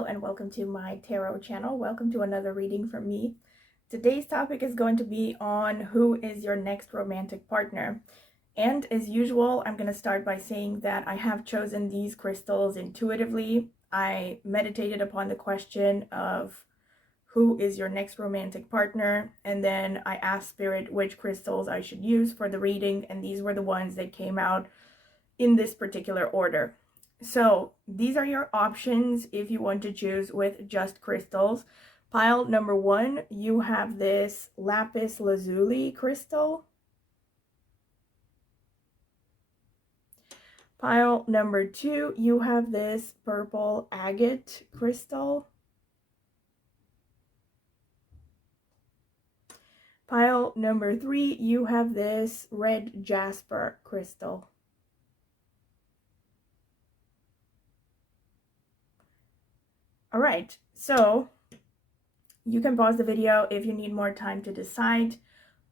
Hello and welcome to my tarot channel. Welcome to another reading from me. Today's topic is going to be on who is your next romantic partner. And as usual, I'm going to start by saying that I have chosen these crystals intuitively. I meditated upon the question of who is your next romantic partner, and then I asked Spirit which crystals I should use for the reading, and these were the ones that came out in this particular order. So these are your options if you want to choose with just crystals. Pile number 1, you have this lapis lazuli crystal. Pile number 2, you have this purple agate crystal. Pile number 3, you have this red jasper crystal. All right, so you can pause the video if you need more time to decide.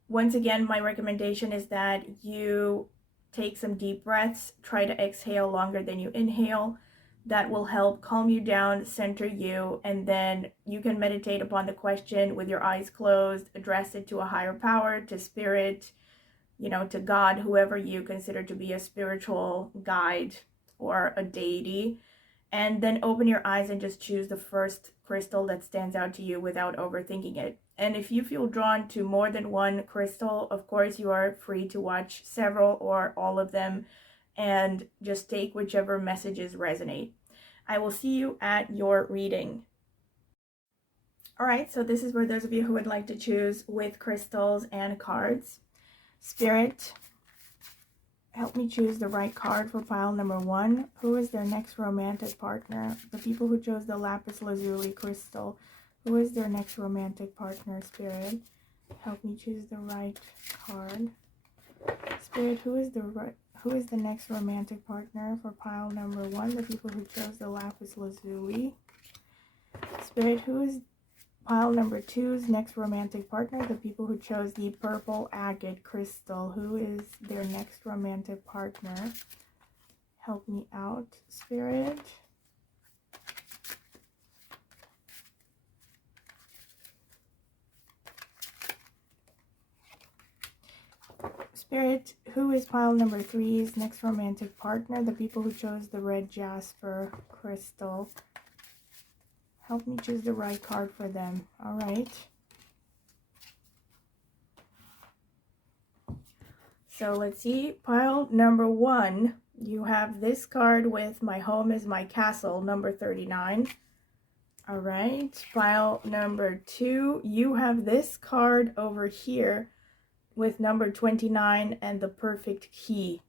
Once again, my recommendation is that you take some deep breaths, try to exhale longer than you inhale. That will help calm you down, center you, and then you can meditate upon the question with your eyes closed, address it to a higher power, to spirit, to God, whoever you consider to be a spiritual guide or a deity. And then open your eyes and just choose the first crystal that stands out to you without overthinking it. And if you feel drawn to more than one crystal, of course, you are free to watch several or all of them and just take whichever messages resonate. I will see you at your reading. All right, so this is for those of you who would like to choose with crystals and cards. Spirit, help me choose the right card for pile number 1. Who is their next romantic partner? The people who chose the lapis lazuli crystal. Who is their next romantic partner, Spirit? Help me choose the right card. Spirit, who is the next romantic partner for pile number 1? The people who chose the lapis lazuli. Spirit, who is pile number 2's next romantic partner? The people who chose the purple agate crystal. Who is their next romantic partner? Help me out, Spirit. Spirit, who is pile number 3's next romantic partner? The people who chose the red jasper crystal. Help me choose the right card for them. All right. So let's see. Pile number 1, you have this card with my home is my castle, number 39. All right. Pile number 2, you have this card over here with number 29 and the perfect key.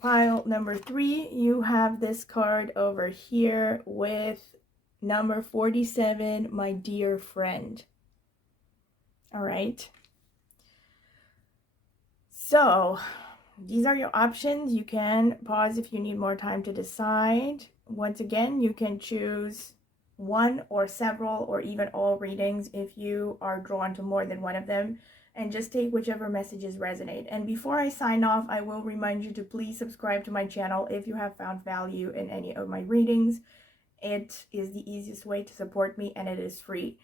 Pile number 3, you have this card over here with number 47, my dear friend. All right. So these are your options. You can pause if you need more time to decide. Once again, you can choose one or several or even all readings if you are drawn to more than one of them, and just take whichever messages resonate. And before I sign off, I will remind you to please subscribe to my channel if you have found value in any of my readings. It is the easiest way to support me, and it is free.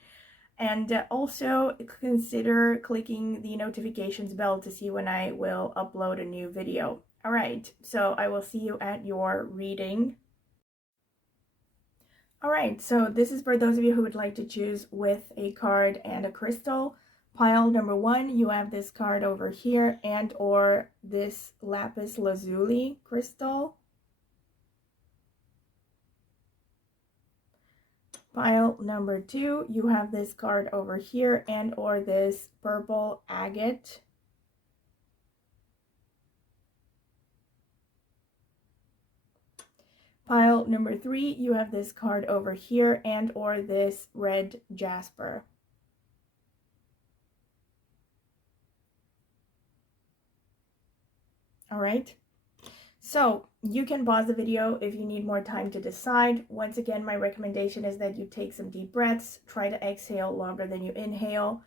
And also consider clicking the notifications bell to see when I will upload a new video. All right, so I will see you at your reading. All right, so this is for those of you who would like to choose with a card and a crystal. Pile number 1, you have this card over here and or this lapis lazuli crystal. Pile number 2, you have this card over here and or this purple agate. Pile number 3, you have this card over here and or this red jasper. All right, so you can pause the video if you need more time to decide. Once again, my recommendation is that you take some deep breaths, try to exhale longer than you inhale.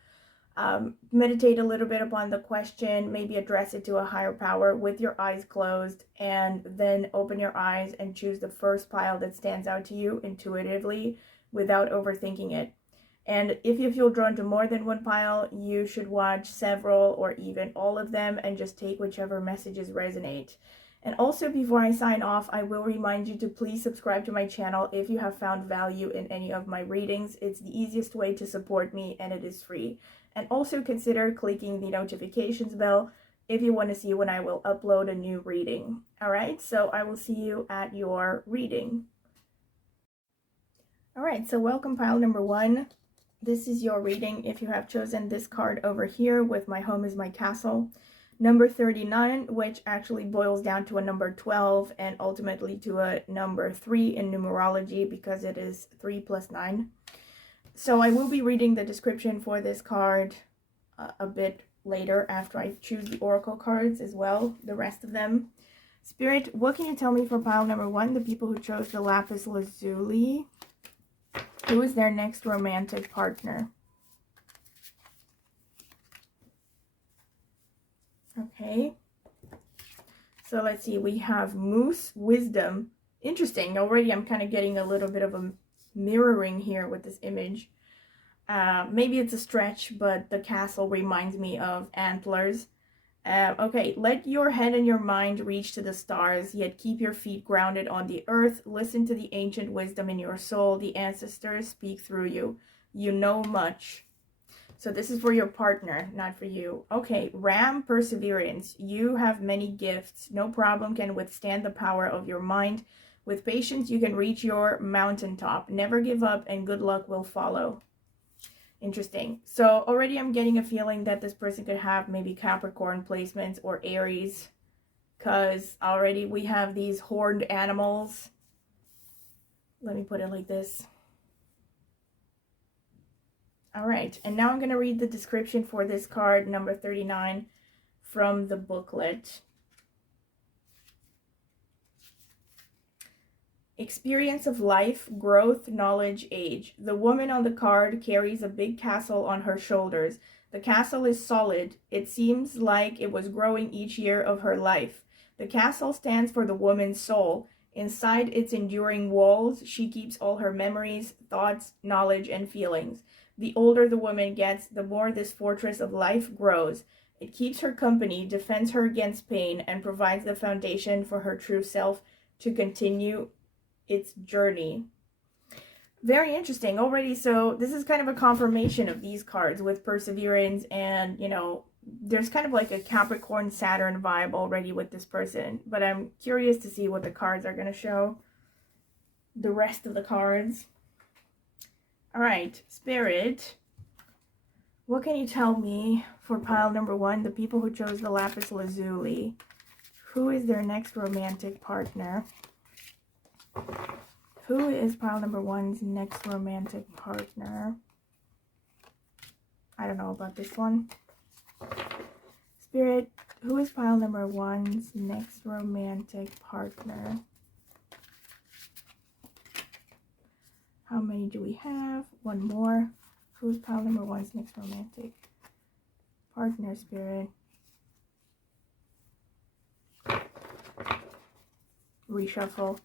Meditate a little bit upon the question, maybe address it to a higher power with your eyes closed, and then open your eyes and choose the first pile that stands out to you intuitively without overthinking it. And if you feel drawn to more than one pile, you should watch several or even all of them and just take whichever messages resonate. And also, before I sign off, I will remind you to please subscribe to my channel if you have found value in any of my readings. It's the easiest way to support me and it is free. And also consider clicking the notifications bell if you want to see when I will upload a new reading. All right, so I will see you at your reading. All right, so welcome pile number 1. This is your reading if you have chosen this card over here with My Home is My Castle. Number 39, which actually boils down to a number 12 and ultimately to a number 3 in numerology because it is 3 plus 9. So I will be reading the description for this card a bit later after I choose the oracle cards as well, the rest of them. Spirit, what can you tell me for pile number 1, the people who chose the lapis lazuli? Who is their next romantic partner? Okay. So let's see, we have Moose, Wisdom. Interesting. Already I'm kind of getting a little bit of a mirroring here with this image. Maybe it's a stretch, but the castle reminds me of antlers. Okay, let your head and your mind reach to the stars, yet keep your feet grounded on the earth. Listen to the ancient wisdom in your soul. The ancestors speak through you. You know much. So this is for your partner, not for you. Okay, Ram, Perseverance. You have many gifts. No problem can withstand the power of your mind. With patience, you can reach your mountaintop. Never give up and good luck will follow. Interesting. So already I'm getting a feeling that this person could have maybe Capricorn placements or Aries, because already we have these horned animals. Let me put it like this. All right, and now I'm going to read the description for this card, number 39, from the booklet. Experience of life, growth, knowledge, age. The woman on the card carries a big castle on her shoulders. The castle is solid. It seems like it was growing each year of her life. The castle stands for the woman's soul. Inside its enduring walls, she keeps all her memories, thoughts, knowledge, and feelings. The older the woman gets, the more this fortress of life grows. It keeps her company, defends her against pain, and provides the foundation for her true self to continue its journey. Very interesting already. So this is kind of a confirmation of these cards with Perseverance, and you know, there's kind of like a Capricorn Saturn vibe already with this person, but I'm curious to see what the cards are going to show, the rest of the cards. All right, Spirit, what can you tell me for pile number 1, the people who chose the lapis lazuli? Who is their next romantic partner? Who is pile number 1's next romantic partner? I don't know about this one. Spirit, who is pile number 1's next romantic partner? How many do we have? One more. Who's pile number 1's next romantic partner, Spirit? Reshuffle.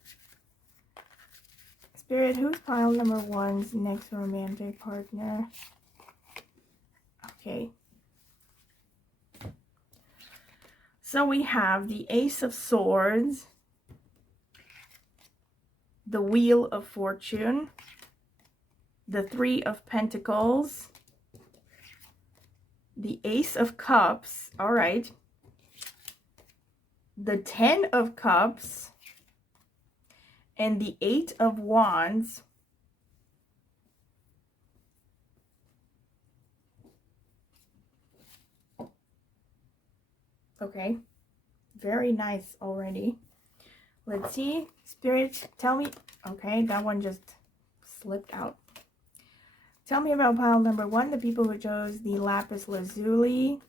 Spirit, who's pile number 1's next romantic partner? Okay. So we have the Ace of Swords, the Wheel of Fortune, the Three of Pentacles, the Ace of Cups, all right, the 10 of Cups, and the 8 of Wands. Okay, very nice already. Let's see, Spirit, tell me. Okay, that one just slipped out. Tell me about pile number 1, the people who chose the lapis lazuli.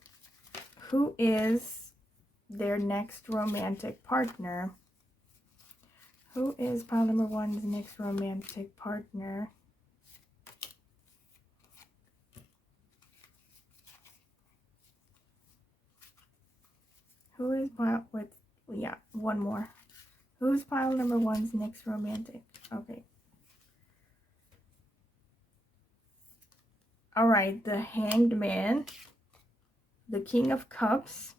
Who is their next romantic partner? Who is pile number 1's next romantic partner? Who is pile with, yeah, one more. Who's pile number one's next romantic? Okay. All right, the Hanged Man, the King of Cups,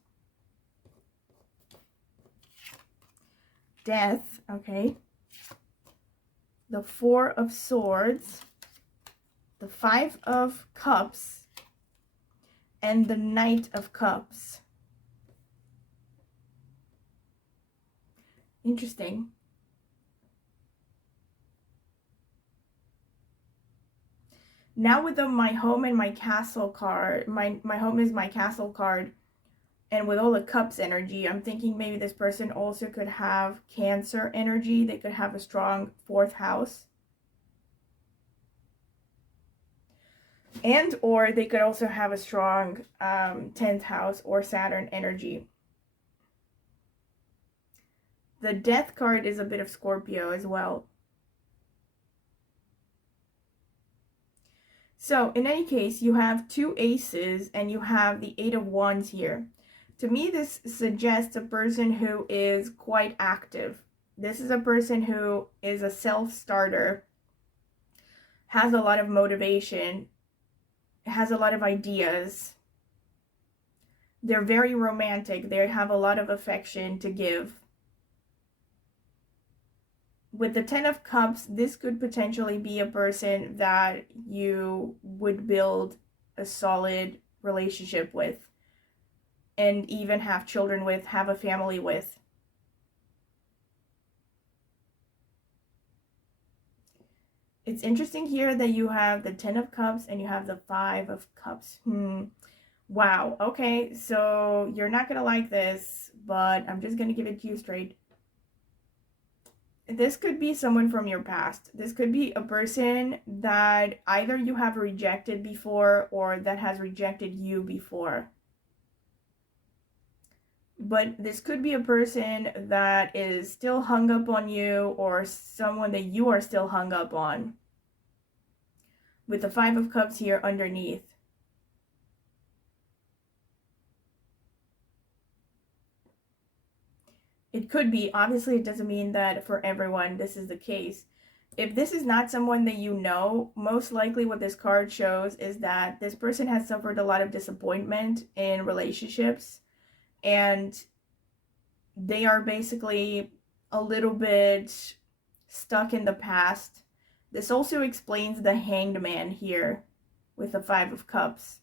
Death, okay, the Four of Swords, the Five of Cups, and the Knight of Cups. Interesting. Now with the My Home and My Castle card, my Home is My Castle card, and with all the Cups energy, I'm thinking maybe this person also could have Cancer energy. They could have a strong 4th house. And or they could also have a strong 10th house or Saturn energy. The Death card is a bit of Scorpio as well. So in any case, you have 2 aces and you have the 8 of Wands here. To me, this suggests a person who is quite active. This is a person who is a self-starter, has a lot of motivation, has a lot of ideas. They're very romantic. They have a lot of affection to give. With the 10 of Cups, this could potentially be a person that you would build a solid relationship with and even have children with, have a family with. It's interesting here that you have the 10 of Cups and you have the 5 of Cups. Wow. Okay, so you're not going to like this, but I'm just going to give it to you straight. This could be someone from your past. This could be a person that either you have rejected before or that has rejected you before. But this could be a person that is still hung up on you or someone that you are still hung up on. With the 5 of Cups here underneath. It could be. Obviously, it doesn't mean that for everyone this is the case. If this is not someone that you know, most likely what this card shows is that this person has suffered a lot of disappointment in relationships and they are basically a little bit stuck in the past. This also explains the Hanged Man here with the 5 of Cups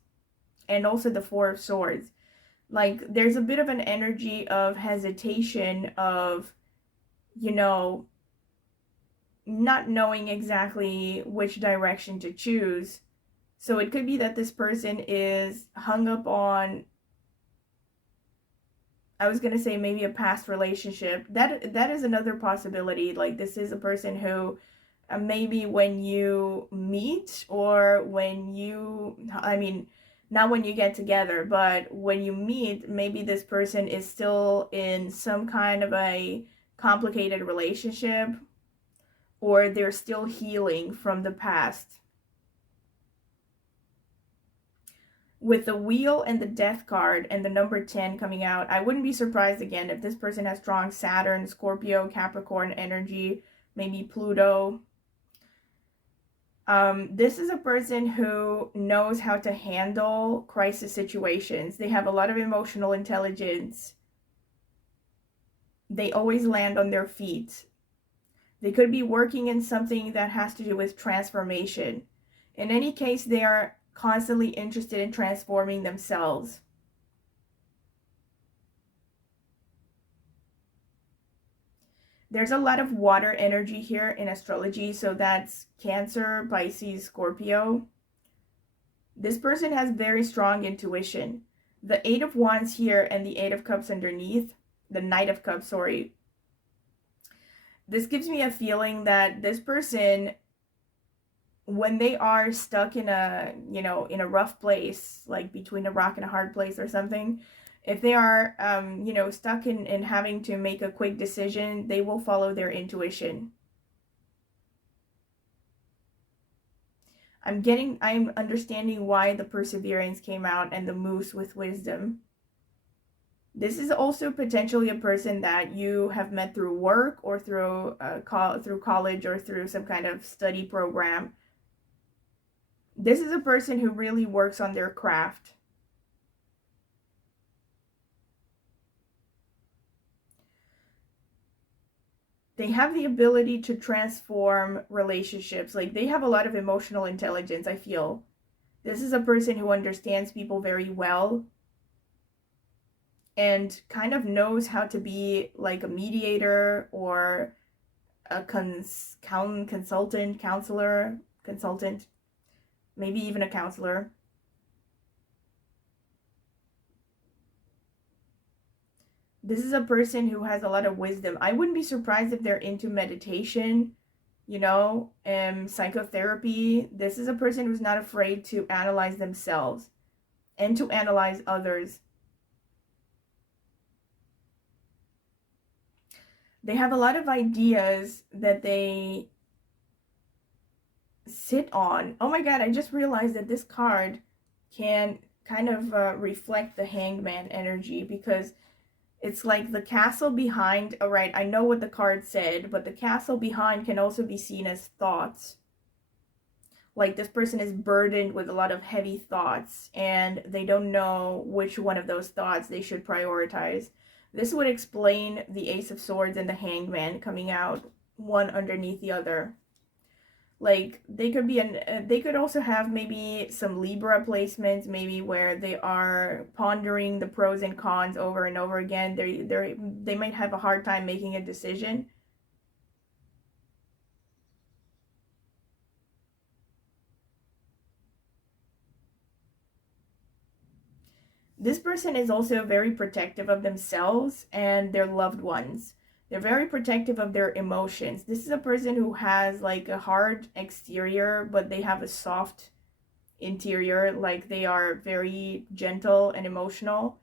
and also the 4 of Swords. Like, there's a bit of an energy of hesitation of, you know, not knowing exactly which direction to choose. So it could be that this person is hung up on, I was going to say maybe a past relationship. That is another possibility. Like, this is a person who maybe when you meet or when you, I mean, not when you get together, but when you meet, maybe this person is still in some kind of a complicated relationship or they're still healing from the past. With the Wheel and the Death card and the number 10 coming out, I wouldn't be surprised again if this person has strong Saturn, Scorpio, Capricorn energy, maybe Pluto. This is a person who knows how to handle crisis situations. They have a lot of emotional intelligence. They always land on their feet. They could be working in something that has to do with transformation. In any case, they are constantly interested in transforming themselves. There's a lot of water energy here in astrology, so that's Cancer, Pisces, Scorpio. This person has very strong intuition. The 8 of Wands here and the 8 of Cups underneath, the Knight of Cups, sorry. This gives me a feeling that this person, when they are stuck in a, you know, in a rough place, like between a rock and a hard place or something, if they are, you know, stuck in having to make a quick decision, they will follow their intuition. I'm understanding why the Perseverance came out and the Moose with Wisdom. This is also potentially a person that you have met through work or through through college or through some kind of study program. This is a person who really works on their craft. They have the ability to transform relationships. Like, they have a lot of emotional intelligence, I feel. This is a person who understands people very well and kind of knows how to be like a mediator or a consultant, maybe even a counselor. This is a person who has a lot of wisdom. I wouldn't be surprised if they're into meditation, you know, psychotherapy. This is a person who's not afraid to analyze themselves and to analyze others. They have a lot of ideas that they sit on. Oh my god, I just realized that this card can kind of reflect the Hangman energy, because it's like the castle behind. All right, I know what the card said, but the castle behind can also be seen as thoughts. Like, this person is burdened with a lot of heavy thoughts and they don't know which one of those thoughts they should prioritize. This would explain the Ace of Swords and the Hangman coming out one underneath the other. Like, they could also have maybe some Libra placements, maybe where they are pondering the pros and cons over and over again. They might have a hard time making a decision. This person is also very protective of themselves and their loved ones. They're very protective of their emotions. This is a person who has like a hard exterior, but they have a soft interior. Like, they are very gentle and emotional.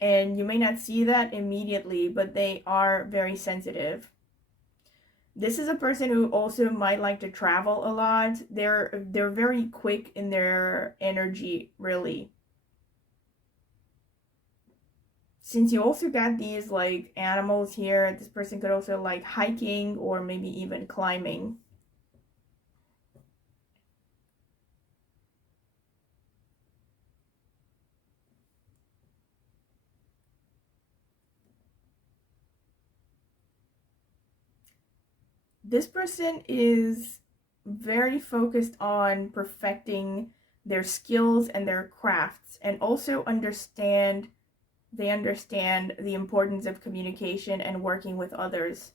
And you may not see that immediately, but they are very sensitive. This is a person who also might like to travel a lot. They're very quick in their energy, really. Since you also got these like animals here, this person could also like hiking or maybe even climbing. This person is very focused on perfecting their skills and their crafts, and also they understand the importance of communication and working with others.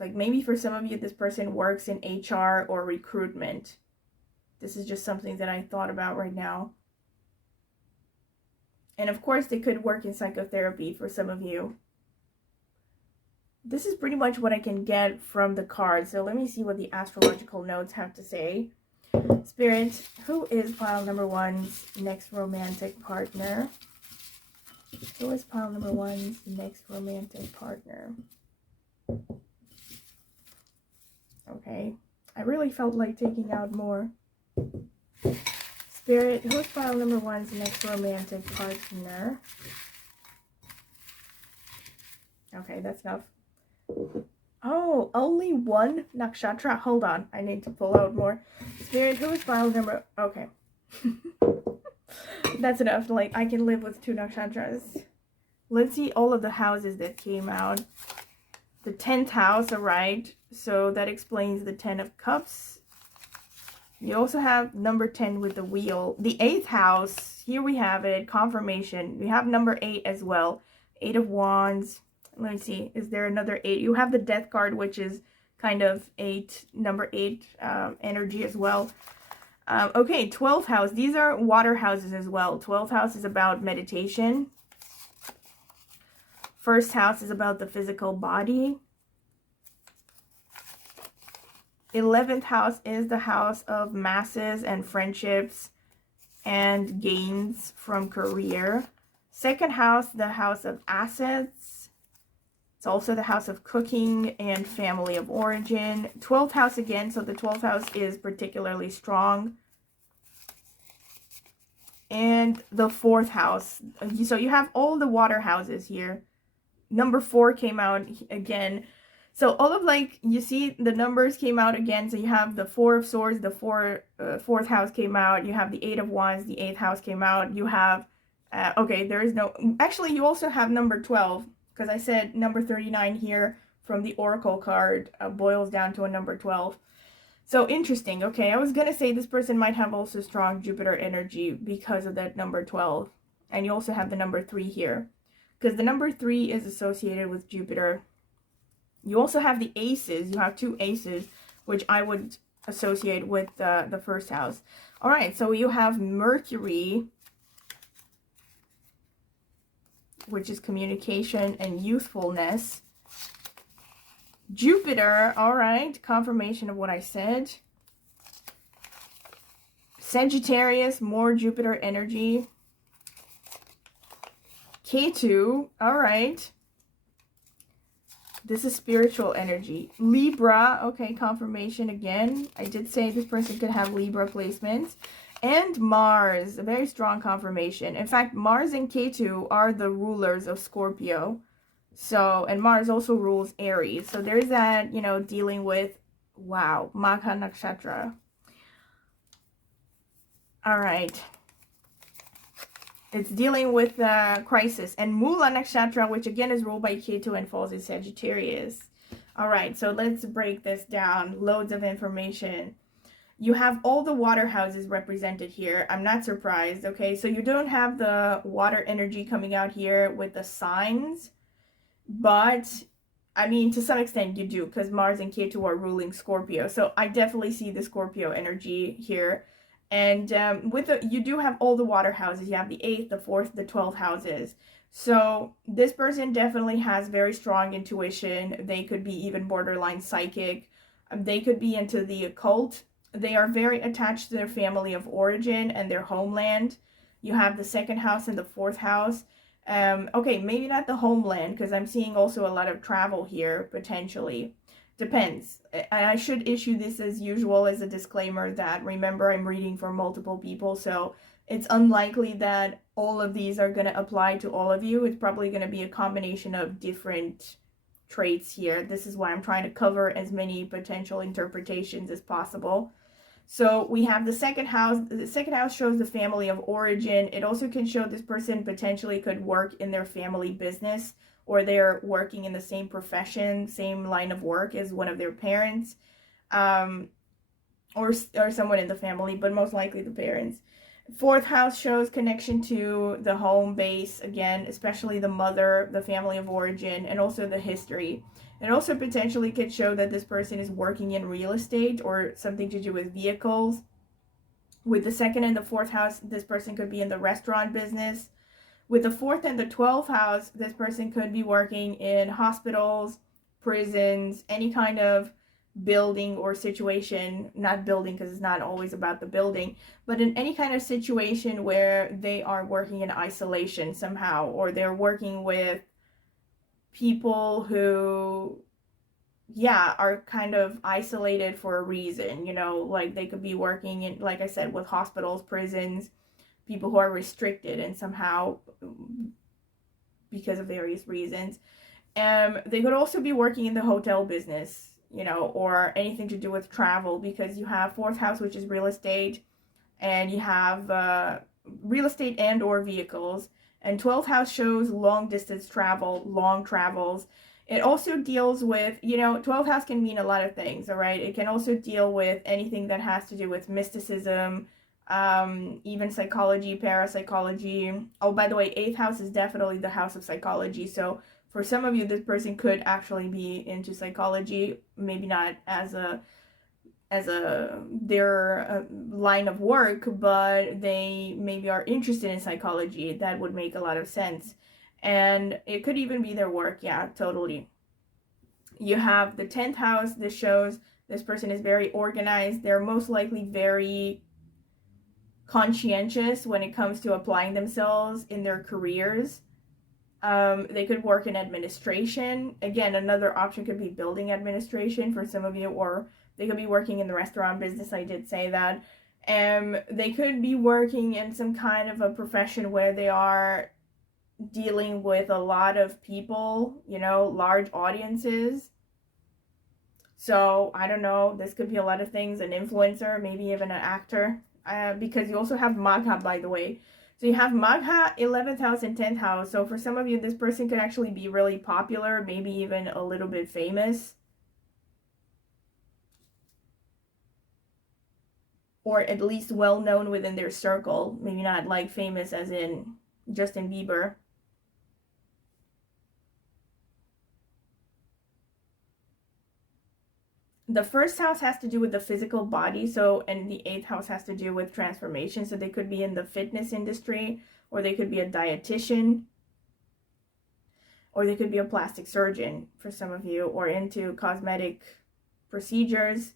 Like, maybe for some of you, this person works in HR or recruitment. This is just something that I thought about right now. And of course, they could work in psychotherapy for some of you. This is pretty much what I can get from the card. So let me see what the astrological notes have to say. Spirit, who is pile number one's next romantic partner? Who is pile number one's next romantic partner? Okay, I really felt like taking out more. Spirit, who is pile number one's next romantic partner? Okay, that's enough. Oh, only one nakshatra? Hold on, I need to pull out more. Spirit, who is pile number... Okay. That's enough. Like, I can live with 2 nakshatras. Let's see all of the houses that came out. The 10th house, alright. So that explains the 10 of Cups. You also have number 10 with the wheel. The 8th house, here we have it, confirmation. We have number 8 as well. 8 of Wands. Let me see, is there another 8? You have the Death card, which is kind of number 8 energy as well. Okay, 12th house. These are water houses as well. 12th house is about meditation. First house is about the physical body. 11th house is the house of masses and friendships and gains from career. Second house, the house of assets. It's also the house of cooking and family of origin. 12th house again, so the 12th house is particularly strong. and the 4th house. So you have all the water houses here. Number 4 came out again. So all of, like, you see the numbers came out again. So you have the 4 of Swords, the 4th house came out. You have the 8 of Wands, the 8th house came out. You have, okay, there is no, actually you also have number 12, because I said number 39 here from the Oracle card boils down to a number 12. So interesting. Okay, I was going to say this person might have also strong Jupiter energy because of that number 12. And you also have the number 3 here, because the number 3 is associated with Jupiter. You also have the aces. You have 2 aces, which I would associate with the 1st house. All right, so you have Mercury, which is communication and youthfulness. Jupiter, all right, confirmation of what I said. Sagittarius, more Jupiter energy. Ketu, all right. This is spiritual energy. Libra, okay, confirmation again. I did say this person could have Libra placements. And Mars, a very strong confirmation. In fact, Mars and Ketu are the rulers of Scorpio. So, and Mars also rules Aries. So there's that, you know, dealing with, wow, Magha Nakshatra. All right. It's dealing with crisis. And Mula Nakshatra, which again is ruled by Ketu and falls in Sagittarius. All right, so let's break this down. Loads of information. You have all the water houses represented here. I'm not surprised, okay? So you don't have the water energy coming out here with the signs. But, I mean, to some extent you do, because Mars and Ketu are ruling Scorpio. So I definitely see the Scorpio energy here. And you do have all the water houses. You have the 8th, the 4th, the 12th houses. So this person definitely has very strong intuition. They could be even borderline psychic. They could be into the occult. They are very attached to their family of origin and their homeland. You have the 2nd house and the 4th house. Okay, maybe not the homeland, because I'm seeing also a lot of travel here, potentially. Depends. I should issue this as usual as a disclaimer that, remember, I'm reading for multiple people, so it's unlikely that all of these are going to apply to all of you. It's probably going to be a combination of different traits here. This is why I'm trying to cover as many potential interpretations as possible. So we have the 2nd house. The 2nd house shows the family of origin. It also can show this person potentially could work in their family business, or they're working in the same profession, same line of work as one of their parents, or someone in the family, but most likely the parents. 4th house shows connection to the home base, again, especially the mother, the family of origin, and also the history. It also potentially could show that this person is working in real estate or something to do with vehicles. With the 2nd and the 4th house, this person could be in the restaurant business. With the 4th and the 12th house, this person could be working in hospitals, prisons, any kind of building or situation, not building because it's not always about the building, but in any kind of situation where they are working in isolation somehow, or they're working with people who, yeah, are kind of isolated for a reason, you know, like they could be working in, like I said, with hospitals, prisons, people who are restricted and somehow because of various reasons. They could also be working in the hotel business, you know, or anything to do with travel, because you have 4th house, which is real estate, and you have real estate and or vehicles. And 12th house shows long distance travel, long travels. It also deals with, you know, 12th house can mean a lot of things, all right? It can also deal with anything that has to do with mysticism, even psychology, parapsychology. Oh, by the way, 8th house is definitely the house of psychology. So for some of you, this person could actually be into psychology, maybe not as their line of work, but they maybe are interested in psychology. That would make a lot of sense. And it could even be their work. Yeah, totally. You have the 10th house. This shows this person is very organized. They're most likely very conscientious when it comes to applying themselves in their careers. They could work in administration. Again, another option could be building administration for some of you, or they could be working in the restaurant business. I did say that. They could be working in some kind of a profession where they are dealing with a lot of people, you know, large audiences. So I don't know, this could be a lot of things, an influencer, maybe even an actor, because you also have Magha, by the way. So you have Magha, 11th house and 10th house. So for some of you, this person could actually be really popular, maybe even a little bit famous. Or at least well known within their circle. Maybe not like famous as in Justin Bieber. The first house has to do with the physical body, so, and the 8th house has to do with transformation. So they could be in the fitness industry, or they could be a dietitian, or they could be a plastic surgeon for some of you, or into cosmetic procedures.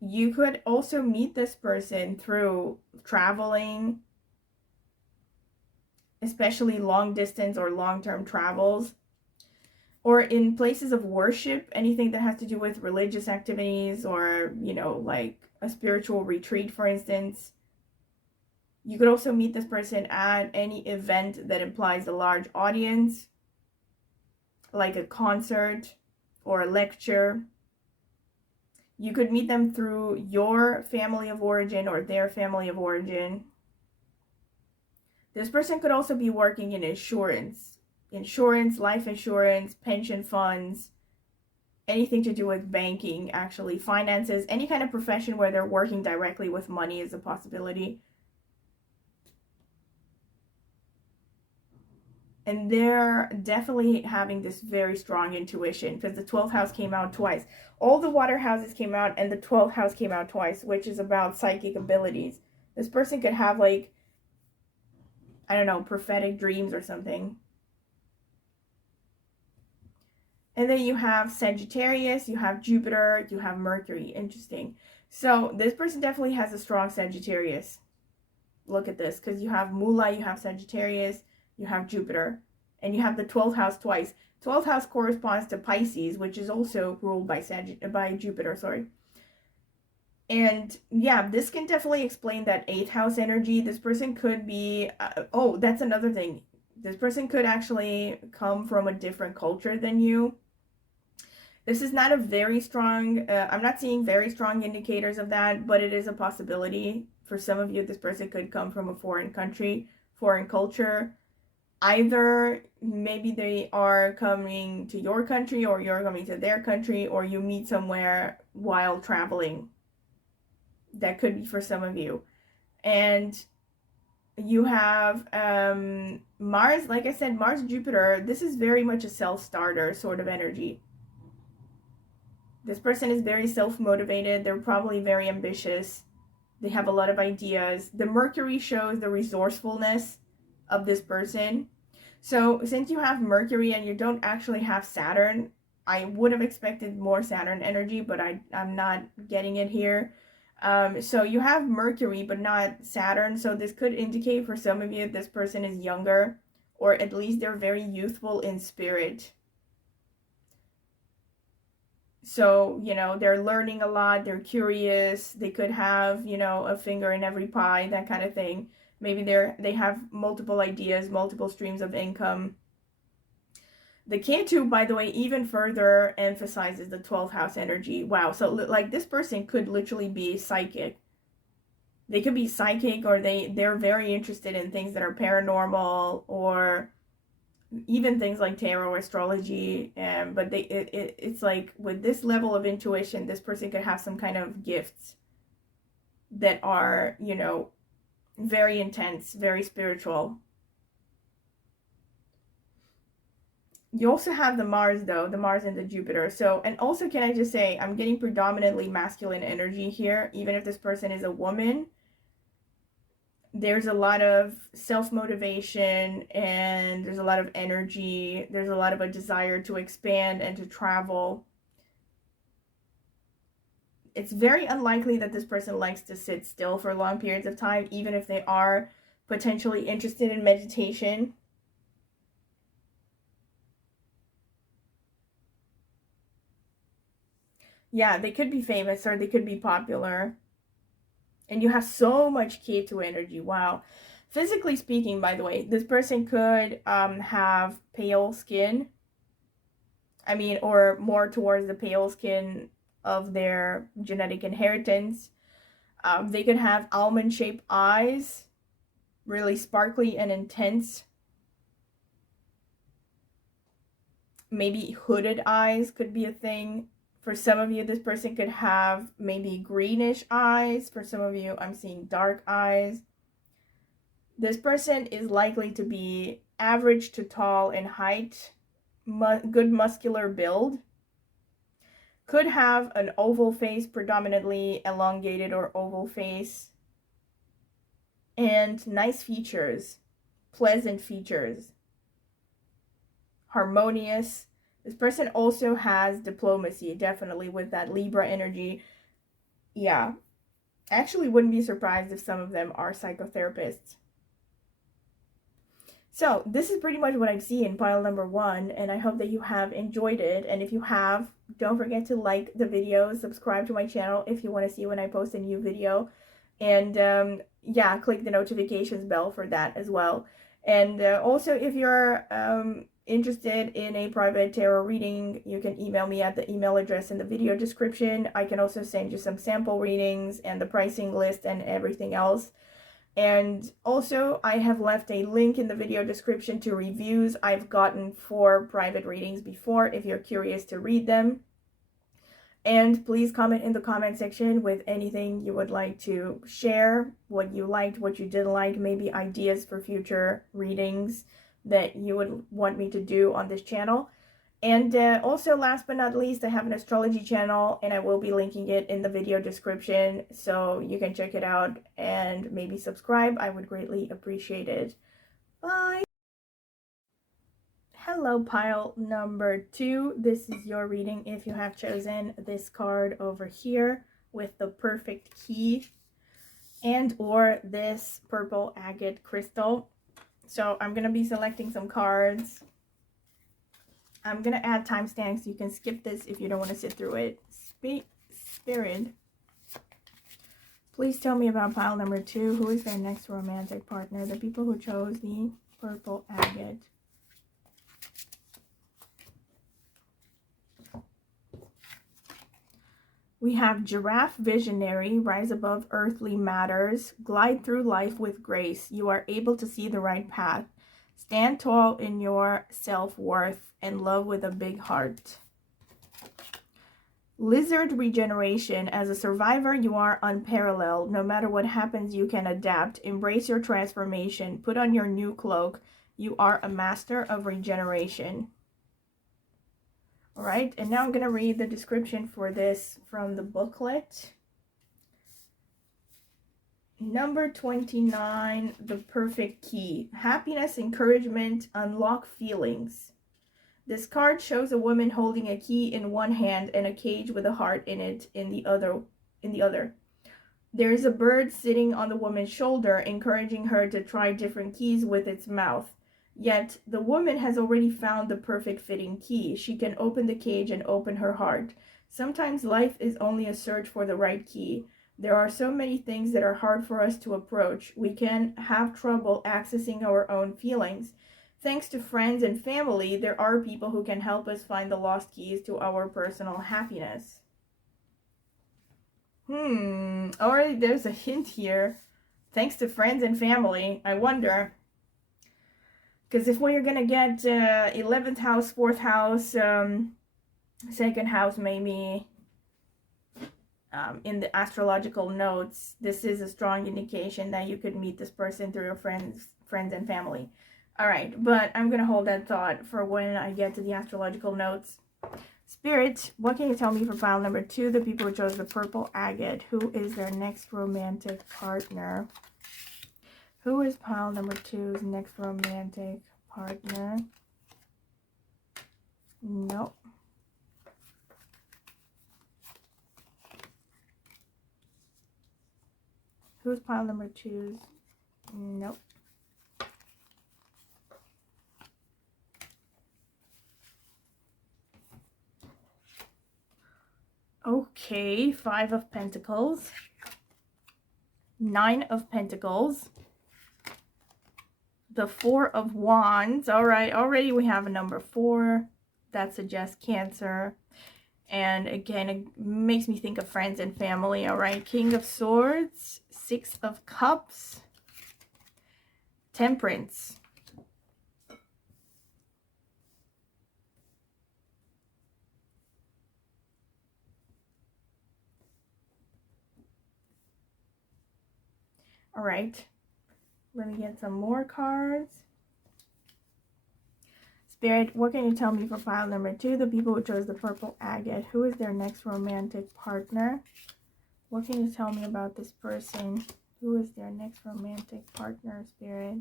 You could also meet this person through traveling, especially long distance or long-term travels, or in places of worship, anything that has to do with religious activities, or, you know, like a spiritual retreat, for instance. You could also meet this person at any event that implies a large audience, like a concert or a lecture. You could meet them through your family of origin or their family of origin. This person could also be working in insurance, life insurance, pension funds, anything to do with banking, actually, finances, any kind of profession where they're working directly with money is a possibility. And they're definitely having this very strong intuition, because the 12th house came out twice. All the water houses came out, and the 12th house came out twice, which is about psychic abilities. This person could have, like, I don't know, prophetic dreams or something. And then you have Sagittarius, you have Jupiter, you have Mercury. Interesting. So this person definitely has a strong Sagittarius. Look at this, because you have Mula, you have Sagittarius, you have Jupiter, and you have the 12th house twice. 12th house corresponds to Pisces, which is also ruled by Jupiter, sorry. And yeah, this can definitely explain that 8th house energy. This person could be, oh, that's another thing. This person could actually come from a different culture than you. This is not a very strong, I'm not seeing very strong indicators of that, but it is a possibility. For some of you, this person could come from a foreign country, foreign culture. Either maybe they are coming to your country, or you're coming to their country, or you meet somewhere while traveling. That could be for some of you. And you have Mars, like I said, Mars, Jupiter. This is very much a self-starter sort of energy. This person is very self-motivated. They're probably very ambitious. They have a lot of ideas. The Mercury shows the resourcefulness of this person. So since you have Mercury and you don't actually have Saturn, I would have expected more Saturn energy, but I'm not getting it here. So you have Mercury, but not Saturn. So this could indicate for some of you this person is younger, or at least they're very youthful in spirit. So, you know, they're learning a lot, they're curious, they could have, you know, a finger in every pie, that kind of thing. Maybe they have multiple ideas, multiple streams of income. The Cantu, by the way, even further emphasizes the 12th house energy. Wow, so like this person could literally be psychic. They could be psychic, or they're very interested in things that are paranormal, or even things like tarot, astrology, but it's like with this level of intuition, this person could have some kind of gifts that are, you know, very intense, very spiritual. You also have the Mars, though, the Mars and the Jupiter. So, and also, can I just say, I'm getting predominantly masculine energy here, even if this person is a woman. There's a lot of self-motivation, and there's a lot of energy. There's a lot of a desire to expand and to travel. It's very unlikely that this person likes to sit still for long periods of time, even if they are potentially interested in meditation. Yeah, they could be famous or they could be popular. And you have so much Ketu energy. Wow. Physically speaking, by the way, this person could have pale skin. I mean, or more towards the pale skin of their genetic inheritance. They could have almond-shaped eyes, really sparkly and intense. Maybe hooded eyes could be a thing. For some of you, this person could have maybe greenish eyes. For some of you, I'm seeing dark eyes. This person is likely to be average to tall in height, good muscular build. Could have an oval face, predominantly elongated or oval face. And nice features, pleasant features. Harmonious. This person also has diplomacy, definitely, with that Libra energy. Yeah. Actually, wouldn't be surprised if some of them are psychotherapists. So this is pretty much what I see in pile number 1, and I hope that you have enjoyed it. And if you have, don't forget to like the video, subscribe to my channel if you want to see when I post a new video, and yeah, click the notifications bell for that as well. And also, if you're interested in a private tarot reading, you can email me at the email address in the video description. I can also send you some sample readings and the pricing list and everything else. And also, I have left a link in the video description to reviews I've gotten for private readings before, if you're curious to read them. And please comment in the comment section with anything you would like to share, what you liked, what you didn't like, maybe ideas for future readings that you would want me to do on this channel. And also, last but not least, I have an astrology channel, and I will be linking it in the video description, so you can check it out and maybe subscribe. I would greatly appreciate it. Bye! Hello, pile number 2. This is your reading if you have chosen this card over here with the perfect key and or this purple agate crystal. So I'm going to be selecting some cards. I'm going to add timestamps. You can skip this if you don't want to sit through it. Spirit, please tell me about pile number 2. Who is their next romantic partner? The people who chose the purple agate. We have Giraffe Visionary, rise above earthly matters, glide through life with grace. You are able to see the right path. Stand tall in your self-worth and love with a big heart. Lizard Regeneration. As a survivor, you are unparalleled. No matter what happens, you can adapt. Embrace your transformation. Put on your new cloak. You are a master of regeneration. All right, and now I'm going to read the description for this from the booklet. Number 29, the perfect key. Happiness, encouragement, unlock feelings. This card shows a woman holding a key in one hand and a cage with a heart in it in the other. There is a bird sitting on the woman's shoulder, encouraging her to try different keys with its mouth. Yet, the woman has already found the perfect fitting key. She can open the cage and open her heart. Sometimes life is only a search for the right key. There are so many things that are hard for us to approach. We can have trouble accessing our own feelings. Thanks to friends and family, there are people who can help us find the lost keys to our personal happiness. Already there's a hint here. Thanks to friends and family. I wonder. Because if we're going to get 11th house, 4th house, 2nd house maybe, in the astrological notes, this is a strong indication that you could meet this person through your friends and family. All right, but I'm going to hold that thought for when I get to the astrological notes. Spirit, what can you tell me for pile number 2, the people who chose the purple agate? Who is their next romantic partner? Who is pile number 2's next romantic partner? Nope. Who's pile number 2's? Nope. Okay, 5 of Pentacles, 9 of Pentacles, the 4 of Wands. All right, already we have a number 4. That suggests Cancer. And again, it makes me think of friends and family. All right, King of Swords, 6 of Cups, Temperance. All right, let me get some more cards. Spirit, what can you tell me for pile number 2? The people who chose the purple agate. Who is their next romantic partner? What can you tell me about this person? Who is their next romantic partner, Spirit?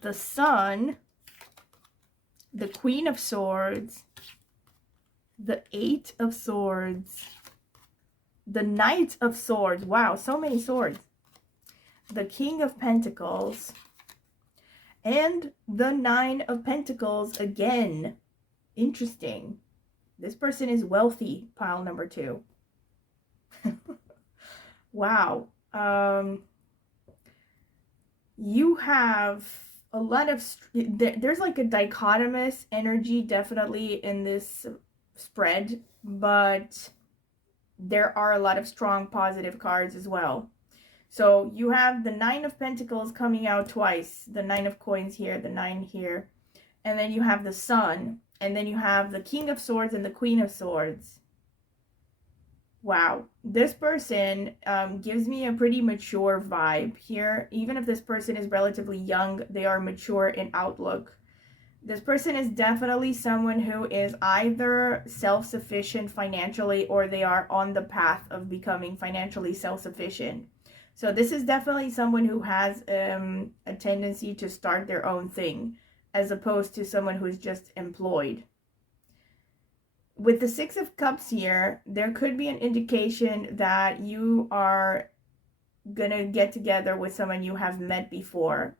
The Sun, the Queen of Swords, the 8 of Swords, the Knight of Swords. Wow, so many swords. The King of Pentacles, and the 9 of Pentacles again. Interesting. This person is wealthy, pile number 2. Wow. You have a lot of, there's like a dichotomous energy definitely in this spread, but there are a lot of strong positive cards as well. So you have the 9 of Pentacles coming out twice, the 9 of Coins here, the 9 here, and then you have the Sun, and then you have the King of Swords and the Queen of Swords. Wow, this person gives me a pretty mature vibe here. Even if this person is relatively young, they are mature in outlook. This person is definitely someone who is either self-sufficient financially, or they are on the path of becoming financially self-sufficient. So this is definitely someone who has a tendency to start their own thing, as opposed to someone who is just employed. With the 6 of Cups here, there could be an indication that you are gonna get together with someone you have met before.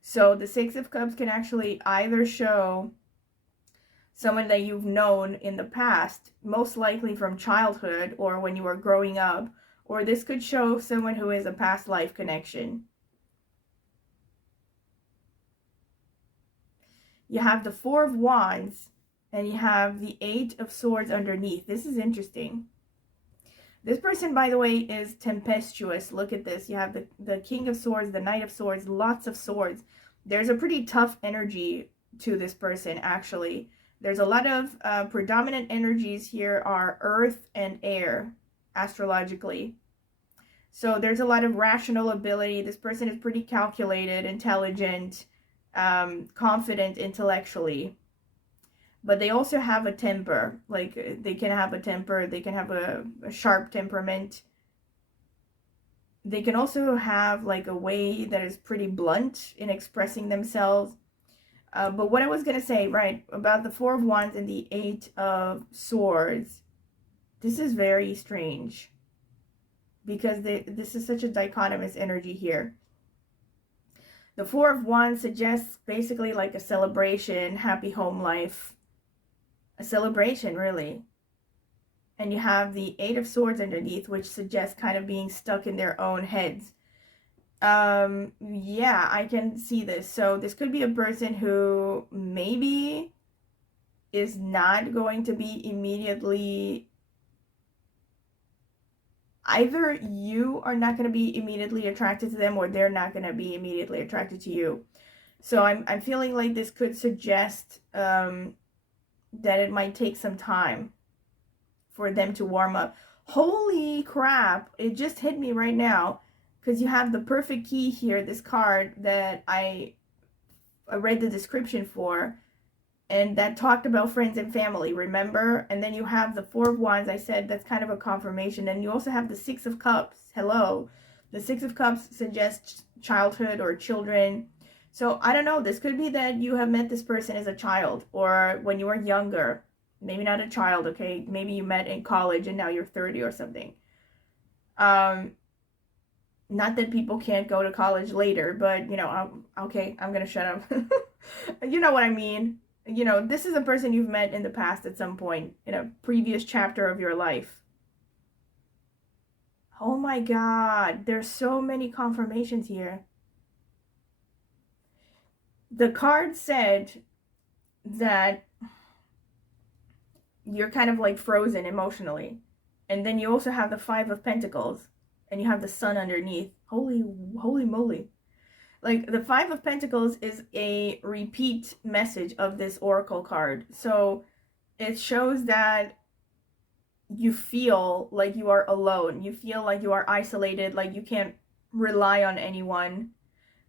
So the 6 of Cups can actually either show someone that you've known in the past, most likely from childhood or when you were growing up, or this could show someone who is a past life connection. You have the 4 of Wands, and you have the 8 of Swords underneath. This is interesting. This person, by the way, is tempestuous. Look at this. You have the King of Swords, the Knight of Swords, lots of swords. There's a pretty tough energy to this person, actually. There's a lot of predominant energies here are earth and air, astrologically. So there's a lot of rational ability. This person is pretty calculated, intelligent, confident intellectually. But they also have a temper. Like, they can have a temper. They can have a sharp temperament. They can also have like a way that is pretty blunt in expressing themselves. But what I was going to say, right, about the 4 of Wands and the 8 of Swords, this is very strange. Because this is such a dichotomous energy here. The 4 of Wands suggests basically like a celebration, happy home life. A celebration, really. And you have the 8 of Swords underneath, which suggests kind of being stuck in their own heads. Yeah, I can see this. So this could be a person who maybe is not going to be immediately, either you are not going to be immediately attracted to them, or they're not going to be immediately attracted to you. So I'm feeling like this could suggest that it might take some time for them to warm up. Holy crap, it just hit me right now, because you have the perfect key here, this card that I read the description for, and that talked about friends and family, remember? And then you have the 4 of Wands. I said that's kind of a confirmation. And you also have the 6 of Cups. Hello. The 6 of Cups suggests childhood or children. So I don't know, this could be that you have met this person as a child, or when you were younger. Maybe not a child, okay? Maybe you met in college and now you're 30 or something. Not that people can't go to college later, but, you know, okay, I'm gonna shut up. You know what I mean. You know, this is a person you've met in the past at some point, in a previous chapter of your life. Oh my God, there's so many confirmations here. The card said that you're kind of like frozen emotionally. And then you also have the Five of Pentacles, and you have the Sun underneath. Holy moly. Like, the Five of Pentacles is a repeat message of this Oracle card. So it shows that you feel like you are alone. You feel like you are isolated, like you can't rely on anyone.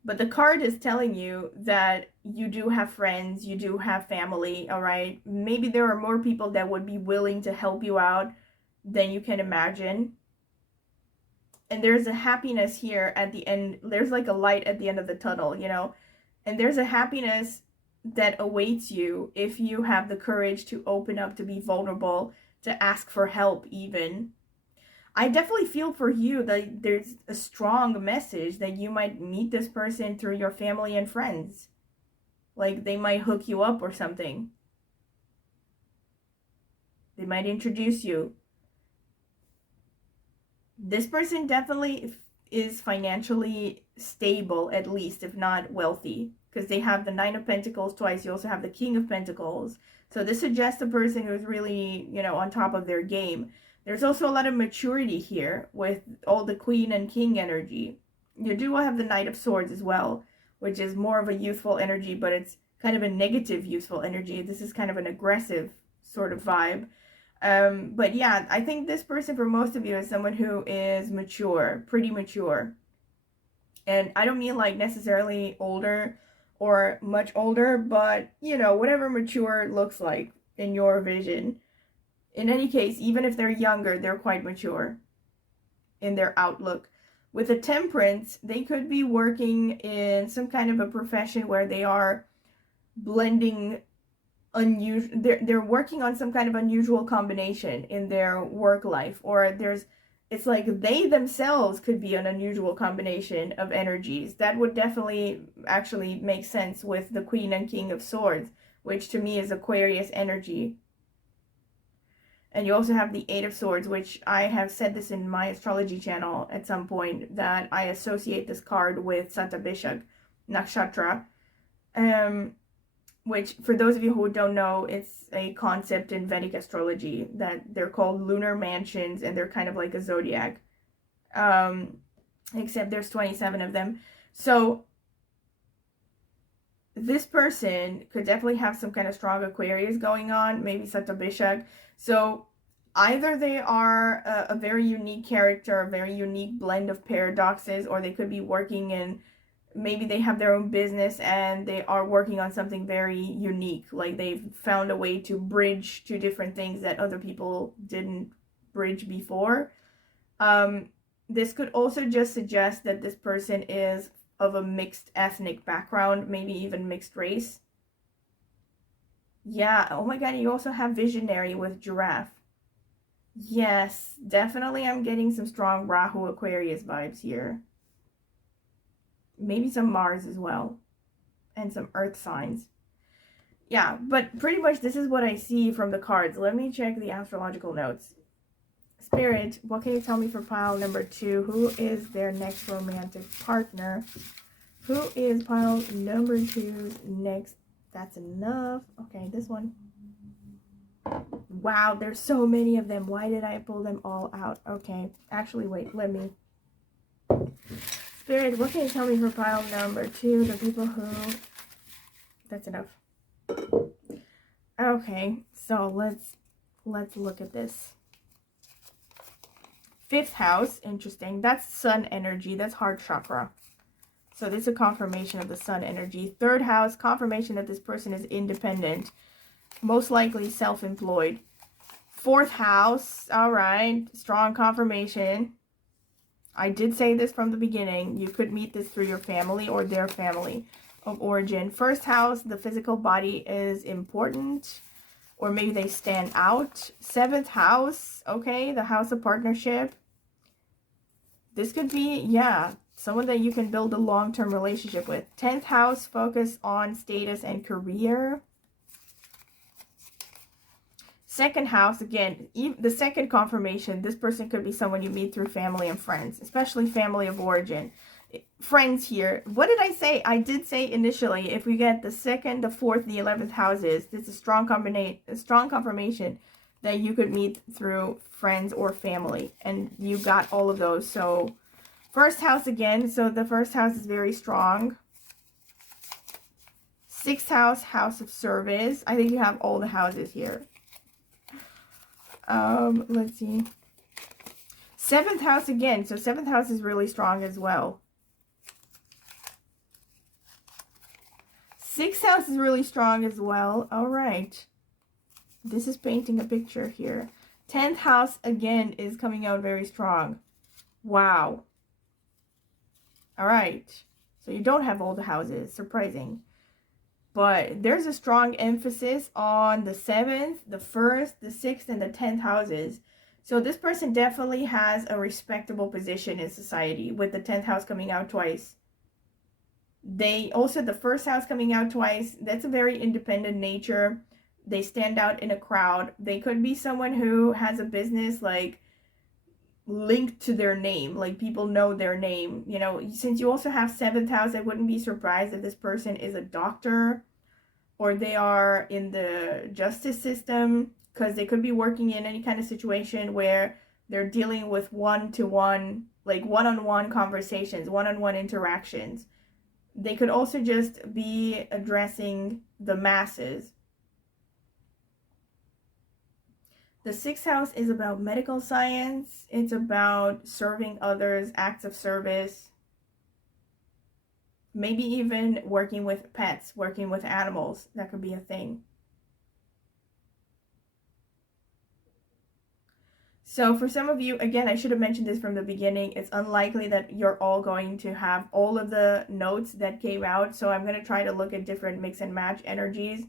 But the card is telling you that you do have friends, you do have family, all right? Maybe there are more people that would be willing to help you out than you can imagine. And there's a happiness here at the end. There's like a light at the end of the tunnel, you know? And there's a happiness that awaits you if you have the courage to open up, to be vulnerable, to ask for help even. I definitely feel for you that there's a strong message that you might meet this person through your family and friends. Like, they might hook you up or something. They might introduce you. This person definitely is financially stable, at least, if not wealthy, because they have the Nine of Pentacles twice. You also have the King of Pentacles. So this suggests a person who's really, you know, on top of their game. There's also a lot of maturity here with all the Queen and King energy. You do have the Knight of Swords as well, which is more of a youthful energy, but it's kind of a negative youthful energy. This is kind of an aggressive sort of vibe. But yeah, I think this person for most of you is someone who is mature, pretty mature. And I don't mean like necessarily older or much older, but, you know, whatever mature looks like in your vision. In any case, even if they're younger, they're quite mature in their outlook. With a Temperance, they could be working in some kind of a profession where they are blending unusual, they're working on some kind of unusual combination in their work life, or it's like they themselves could be an unusual combination of energies. That would definitely actually make sense with the Queen and King of Swords, which to me is Aquarius energy. And you also have the Eight of Swords, which I have said this in my astrology channel at some point, that I associate this card with Satabishak Nakshatra. Which, for those of you who don't know, it's a concept in Vedic astrology that they're called lunar mansions, and they're kind of like a zodiac. Except there's 27 of them. So this person could definitely have some kind of strong Aquarius going on, maybe Satabishak. So either they are a very unique character, a very unique blend of paradoxes, or they could be working in, maybe they have their own business and they are working on something very unique. Like they've found a way to bridge two different things that other people didn't bridge before. This could also just suggest that this person is of a mixed ethnic background, maybe even mixed race. Yeah, oh my god, you also have Visionary with Giraffe. Yes, definitely I'm getting some strong Rahu Aquarius vibes here. Maybe some Mars as well. And some Earth signs. Yeah, but pretty much this is what I see from the cards. Let me check the astrological notes. Spirit, what can you tell me for pile number 2? Who is their next romantic partner? Who is pile number 2's next? That's enough. Okay, this one. Wow, there's so many of them. Why did I pull them all out? Okay, actually, wait, let me. Spirit, what can you tell me for pile number 2? The people who... That's enough. Okay, so let's look at this. 5th house, interesting. That's sun energy. That's heart chakra. So this is a confirmation of the sun energy. 3rd house, confirmation that this person is independent. Most likely self-employed. 4th house, all right. Strong confirmation. I did say this from the beginning. You could meet this through your family or their family of origin. 1st house, the physical body is important. Or maybe they stand out. 7th house, okay, the house of partnership. This could be, yeah, someone that you can build a long-term relationship with. 10th house, focus on status and career. Second house, again, the second confirmation, this person could be someone you meet through family and friends, especially family of origin. Friends here. What did I say? I did say initially, if we get the second, the fourth, the 11th houses, this is a strong confirmation that you could meet through friends or family, and you got all of those. So first house again, so the first house is very strong. Sixth house, house of service. I think you have all the houses here. Let's see. Seventh house again, so seventh house is really strong as well. Sixth house is really strong as well. All right. This is painting a picture here. 10th house, again, is coming out very strong. Wow. All right. So you don't have all the houses. Surprising. But there's a strong emphasis on the 7th, the 1st, the 6th, and the 10th houses. So this person definitely has a respectable position in society with the 10th house coming out twice. They also, the first house coming out twice, that's a very independent nature. They stand out in a crowd. They could be someone who has a business like linked to their name, like people know their name. You know, since you also have 7th house, I wouldn't be surprised if this person is a doctor or they are in the justice system, because they could be working in any kind of situation where they're dealing with one-to-one, like one-on-one conversations, one-on-one interactions. They could also just be addressing the masses. The 6th house is about medical science. It's about serving others, acts of service. Maybe even working with pets, working with animals. That could be a thing. So for some of you, again, I should have mentioned this from the beginning, it's unlikely that you're all going to have all of the notes that came out. So I'm going to try to look at different mix and match energies.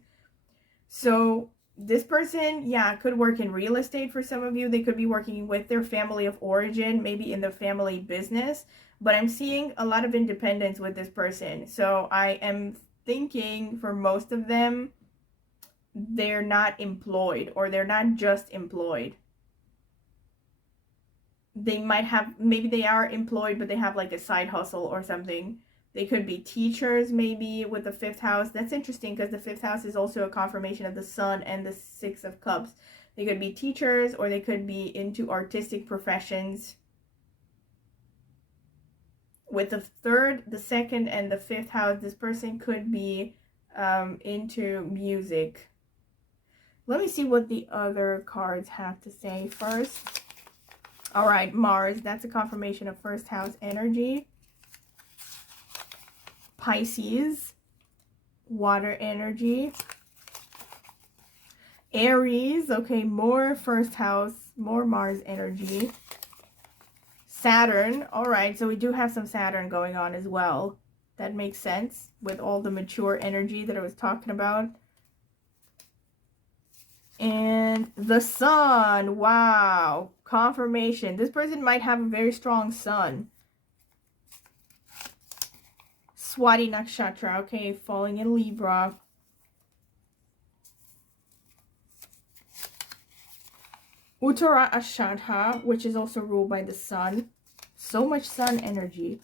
So this person, yeah, could work in real estate for some of you. They could be working with their family of origin, maybe in the family business. But I'm seeing a lot of independence with this person. So I am thinking for most of them, they're not employed, or they're not just employed. They might have, maybe they are employed, but they have like a side hustle or something. They could be teachers, maybe, with the 5th house. That's interesting because the 5th house is also a confirmation of the Sun and the 6 of Cups. They could be teachers, or they could be into artistic professions. With the 3rd, the 2nd, and the 5th house, this person could be into music. Let me see what the other cards have to say first. All right, Mars, that's a confirmation of 1st house energy. Pisces, water energy. Aries, okay, more 1st house, more Mars energy. Saturn, all right, so we do have some Saturn going on as well. That makes sense with all the mature energy that I was talking about. And the Sun, wow, confirmation. This person might have a very strong Sun. Swati Nakshatra, okay, falling in Libra. Uttara Ashadha, which is also ruled by the Sun. So much Sun energy.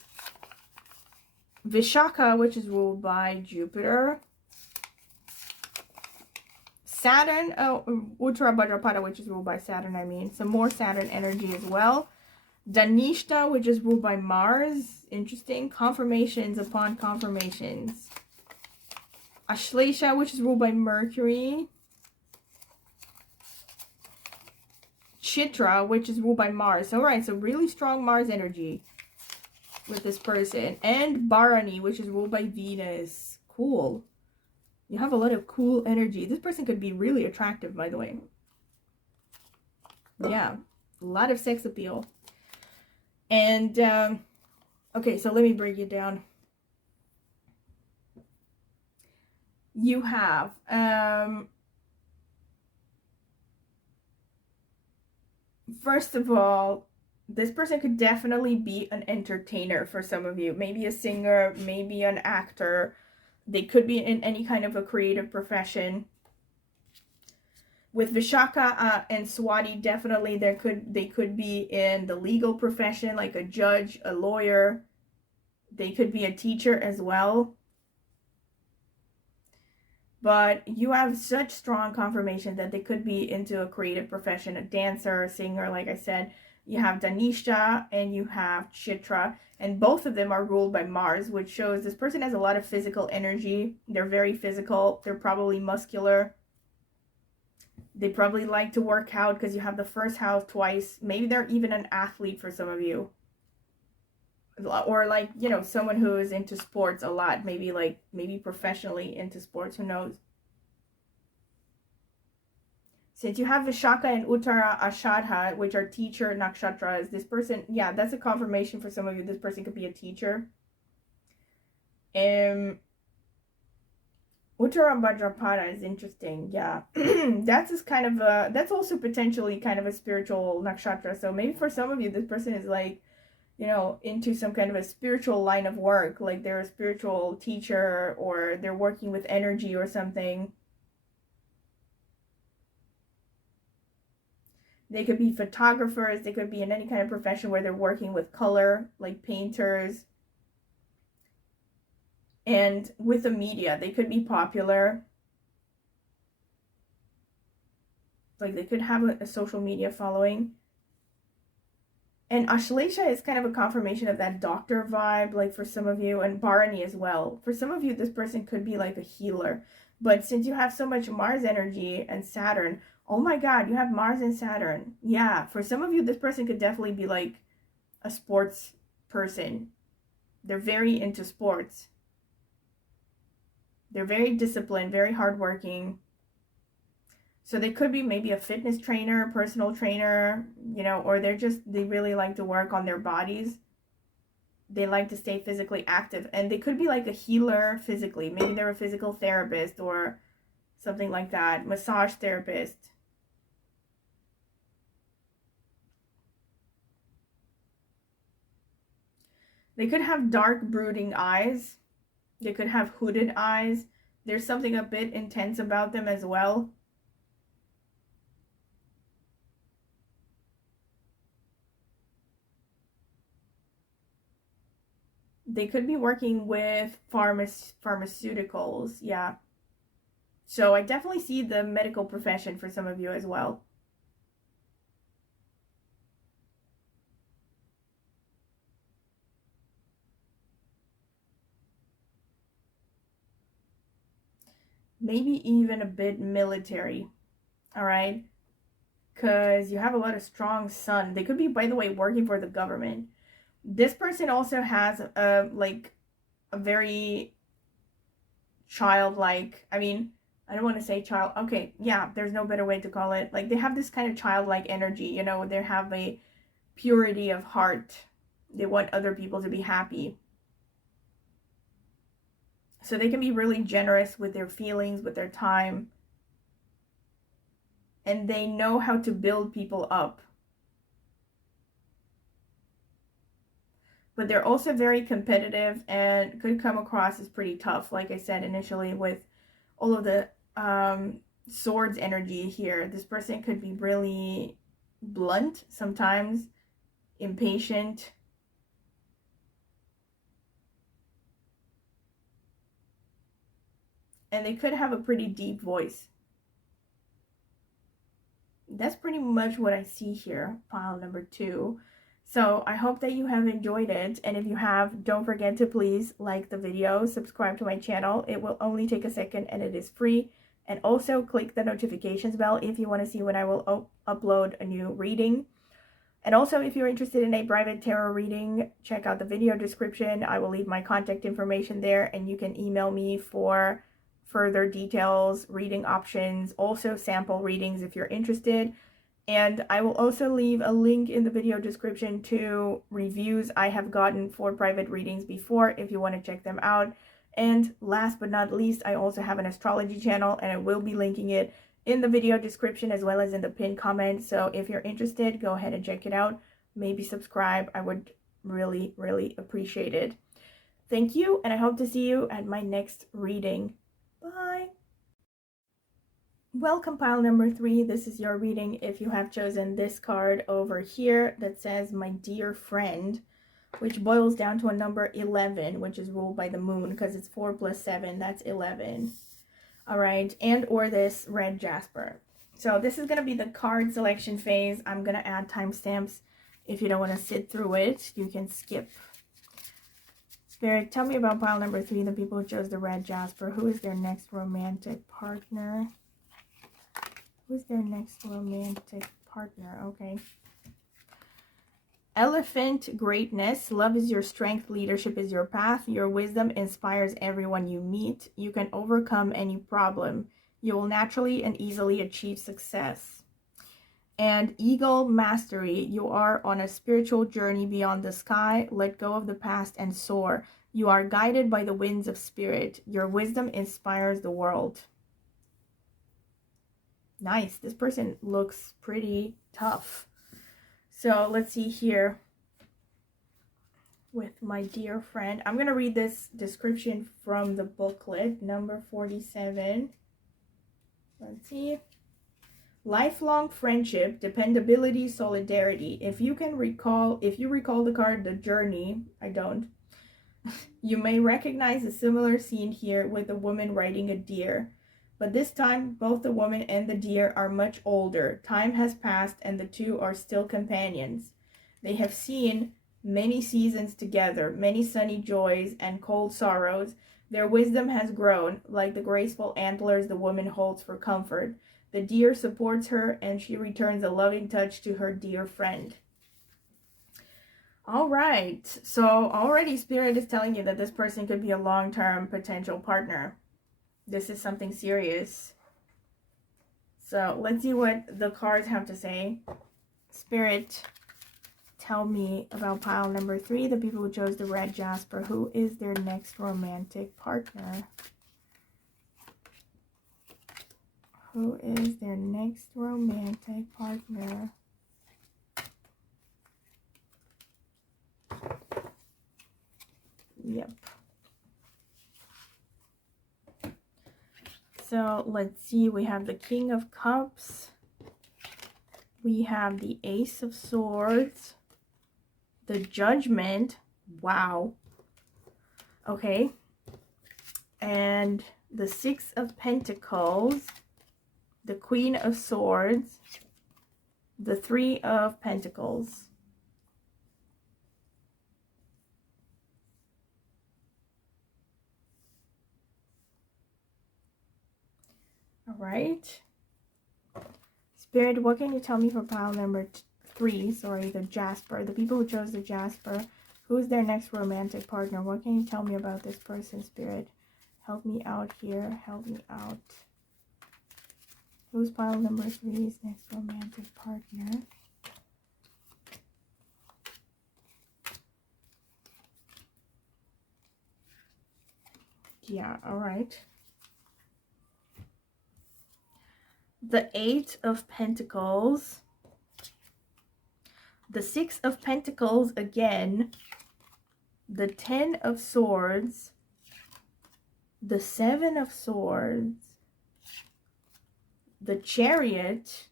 Vishaka, which is ruled by Jupiter. Saturn, Uttara Bhadrapada, which is ruled by Saturn, I mean. Some more Saturn energy as well. Dhanishta, which is ruled by Mars. Interesting. Confirmations upon confirmations. Ashlesha, which is ruled by Mercury. Chitra, which is ruled by Mars. All right, so really strong Mars energy with this person. And Bharani, which is ruled by Venus. Cool. You have a lot of cool energy. This person could be really attractive, by the way. Yeah, a lot of sex appeal. And, okay, so let me break it down. You have, first of all, this person could definitely be an entertainer for some of you. Maybe a singer, maybe an actor. They could be in any kind of a creative profession. With Vishaka and Swati, definitely they could be in the legal profession, like a judge, a lawyer. They could be a teacher as well. But you have such strong confirmation that they could be into a creative profession, a dancer, a singer, like I said. You have Danisha and you have Chitra, and both of them are ruled by Mars, which shows this person has a lot of physical energy. They're very physical. They're probably muscular. They probably like to work out because you have the first house twice. Maybe they're even an athlete for some of you. Or like, you know, someone who is into sports a lot. Maybe professionally into sports. Who knows? Since you have Vishaka and Uttara Ashadha, which are teacher nakshatras, this person, yeah, that's a confirmation for some of you. This person could be a teacher. Uttara Bhadrapada is interesting, yeah. That's just kind of a, that's also potentially kind of a spiritual nakshatra. So maybe for some of you, this person is like, you know, into some kind of a spiritual line of work, like they're a spiritual teacher or they're working with energy or something. They could be photographers. They could be in any kind of profession where they're working with color, like painters. And with the media, they could be popular. Like they could have a social media following. And Ashlesha is kind of a confirmation of that doctor vibe, like for some of you, and Bharani as well. For some of you, this person could be like a healer. But since you have so much Mars energy and Saturn, oh my God, you have Mars and Saturn. Yeah, for some of you, this person could definitely be like a sports person. They're very into sports. They're very disciplined, very hardworking. So they could be maybe a fitness trainer, personal trainer, you know, or they really like to work on their bodies. They like to stay physically active. And they could be like a healer physically. Maybe they're a physical therapist or something like that. Massage therapist. They could have dark brooding eyes. They could have hooded eyes. There's something a bit intense about them as well. They could be working with pharmaceuticals, yeah. So I definitely see the medical profession for some of you as well. Maybe even a bit military, all right? Because you have a lot of strong sun. They could be, by the way, working for the government. This person also has a very childlike, I mean, I don't want to say child, okay, yeah, there's no better way to call it. Like they have this kind of childlike energy, you know, they have a purity of heart. They want other people to be happy. So they can be really generous with their feelings, with their time. And they know how to build people up. But they're also very competitive and could come across as pretty tough, like I said initially, with all of the swords energy here. This person could be really blunt sometimes, impatient. And they could have a pretty deep voice. That's pretty much what I see here, pile number 2. So I hope that you have enjoyed it. And if you have, don't forget to please like the video, subscribe to my channel. It will only take a second and it is free. And also click the notifications bell if you want to see when I will upload a new reading. And also, if you're interested in a private tarot reading, check out the video description. I will leave my contact information there and you can email me for further details, reading options, also sample readings if you're interested. And I will also leave a link in the video description to reviews I have gotten for private readings before if you want to check them out. And last but not least, I also have an astrology channel and I will be linking it in the video description as well as in the pinned comment. So if you're interested, go ahead and check it out. maybe subscribe. I would really, really appreciate it. Thank you, and I hope to see you at my next reading. Bye. Welcome, pile number 3. This is your reading if you have chosen this card over here that says my dear friend, which boils down to a number 11, which is ruled by the moon because it's 4 plus 7, that's 11. All right, and or this red jasper. So this is going to be the card selection phase. I'm going to add timestamps. If you don't want to sit through it, you can skip. Spirit, tell me about pile number 3, the people who chose the red jasper. Who is their next romantic partner? Who's their next romantic partner? Okay. Elephant, greatness. Love is your strength. Leadership is your path. Your wisdom inspires everyone you meet. You can overcome any problem. You will naturally and easily achieve success. And eagle, mastery. You are on a spiritual journey beyond the sky. Let go of the past and soar. You are guided by the winds of spirit. Your wisdom inspires the world. Nice. This person looks pretty tough. So let's see here with my dear friend. I'm going to read this description from the booklet, number 47. Let's see. Lifelong friendship, dependability, solidarity. If you recall the card, the journey, I don't. You may recognize a similar scene here with a woman riding a deer. But this time, both the woman and the deer are much older. Time has passed and the two are still companions. They have seen many seasons together, many sunny joys and cold sorrows. Their wisdom has grown, like the graceful antlers the woman holds for comfort. The deer supports her and she returns a loving touch to her dear friend. All right, so already Spirit is telling you that this person could be a long-term potential partner. This is something serious. So let's see what the cards have to say. Spirit, tell me about pile number 3, the people who chose the red jasper. Who is their next romantic partner? Who is their next romantic partner? Yep. So let's see, we have the King of Cups. We have the Ace of Swords. The Judgment. Wow. Okay. And the Six of Pentacles. The Queen of Swords. The Three of Pentacles. All right. Spirit, what can you tell me for pile number 3? Sorry, the Jasper. The people who chose the Jasper. Who's their next romantic partner? What can you tell me about this person, Spirit? Help me out here. Help me out. Who's pile number 3's next romantic partner? Yeah, all right. The 8 of Pentacles, the 6 of Pentacles again, the 10 of Swords, the 7 of Swords, the Chariot,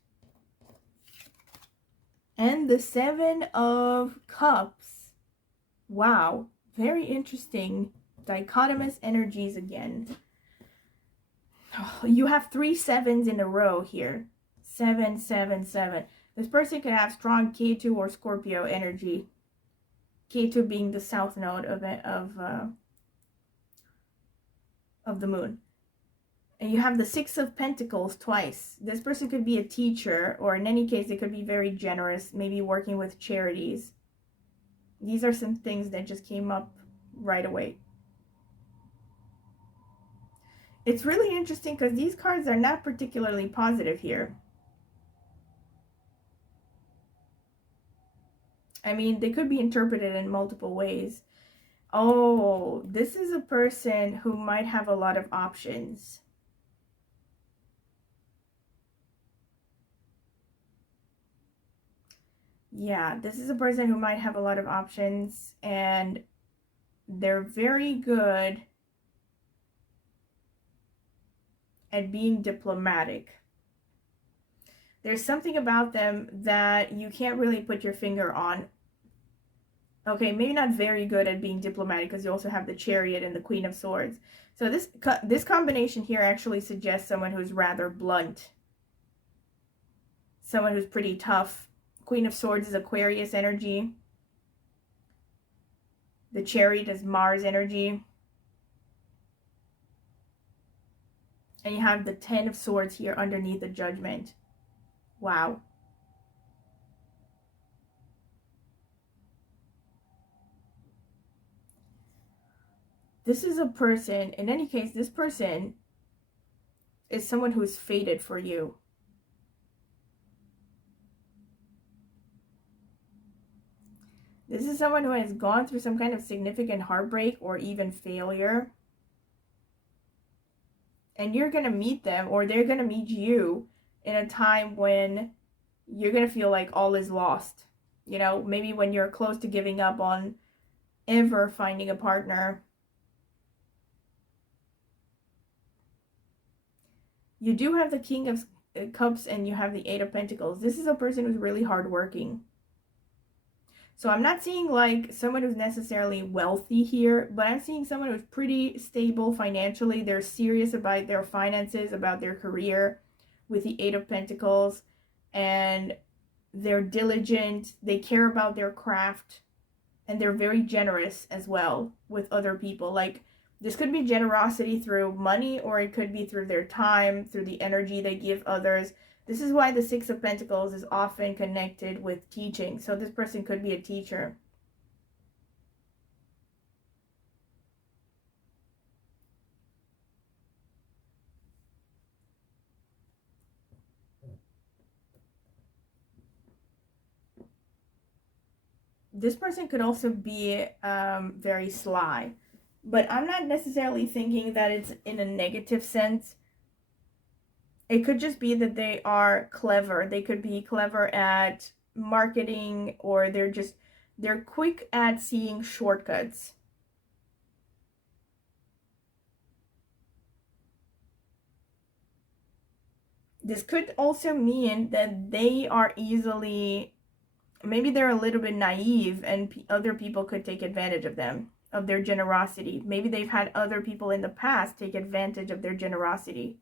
and the 7 of Cups. Wow, very interesting dichotomous energies again. You have 3 7s in a row here. 7, 7, 7. This person could have strong K2 or Scorpio energy. K2 being the south node of the moon. And you have the 6 of Pentacles twice. This person could be a teacher, or in any case, they could be very generous, maybe working with charities. These are some things that just came up right away. It's really interesting because these cards are not particularly positive here. I mean, they could be interpreted in multiple ways. Oh, this is a person who might have a lot of options. Yeah, this is a person who might have a lot of options, and they're very good at being diplomatic. There's something about them that you can't really put your finger on. Okay, maybe not very good at being diplomatic, because you also have the Chariot and the Queen of Swords. So this combination here actually suggests someone who's rather blunt. Someone who's pretty tough. Queen of Swords is Aquarius energy. The Chariot is Mars energy. And you have the Ten of Swords here underneath the Judgment. Wow. This is a person, in any case, this person is someone who's fated for you. This is someone who has gone through some kind of significant heartbreak or even failure. And you're going to meet them, or they're going to meet you in a time when you're going to feel like all is lost. You know, maybe when you're close to giving up on ever finding a partner. You do have the King of Cups and you have the Eight of Pentacles. This is a person who's really hardworking. So I'm not seeing like someone who's necessarily wealthy here, but I'm seeing someone who's pretty stable financially. They're serious about their finances, about their career with the Eight of Pentacles, and they're diligent. They care about their craft, and they're very generous as well with other people. Like, this could be generosity through money, or it could be through their time, through the energy they give others. This is why the Six of Pentacles is often connected with teaching. So this person could be a teacher. This person could also be very sly. But I'm not necessarily thinking that it's in a negative sense. It could just be that they are clever. They could be clever at marketing, or they're quick at seeing shortcuts. This could also mean that they are easily, maybe they're a little bit naive, and other people could take advantage of them, of their generosity. Maybe they've had other people in the past take advantage of their generosity.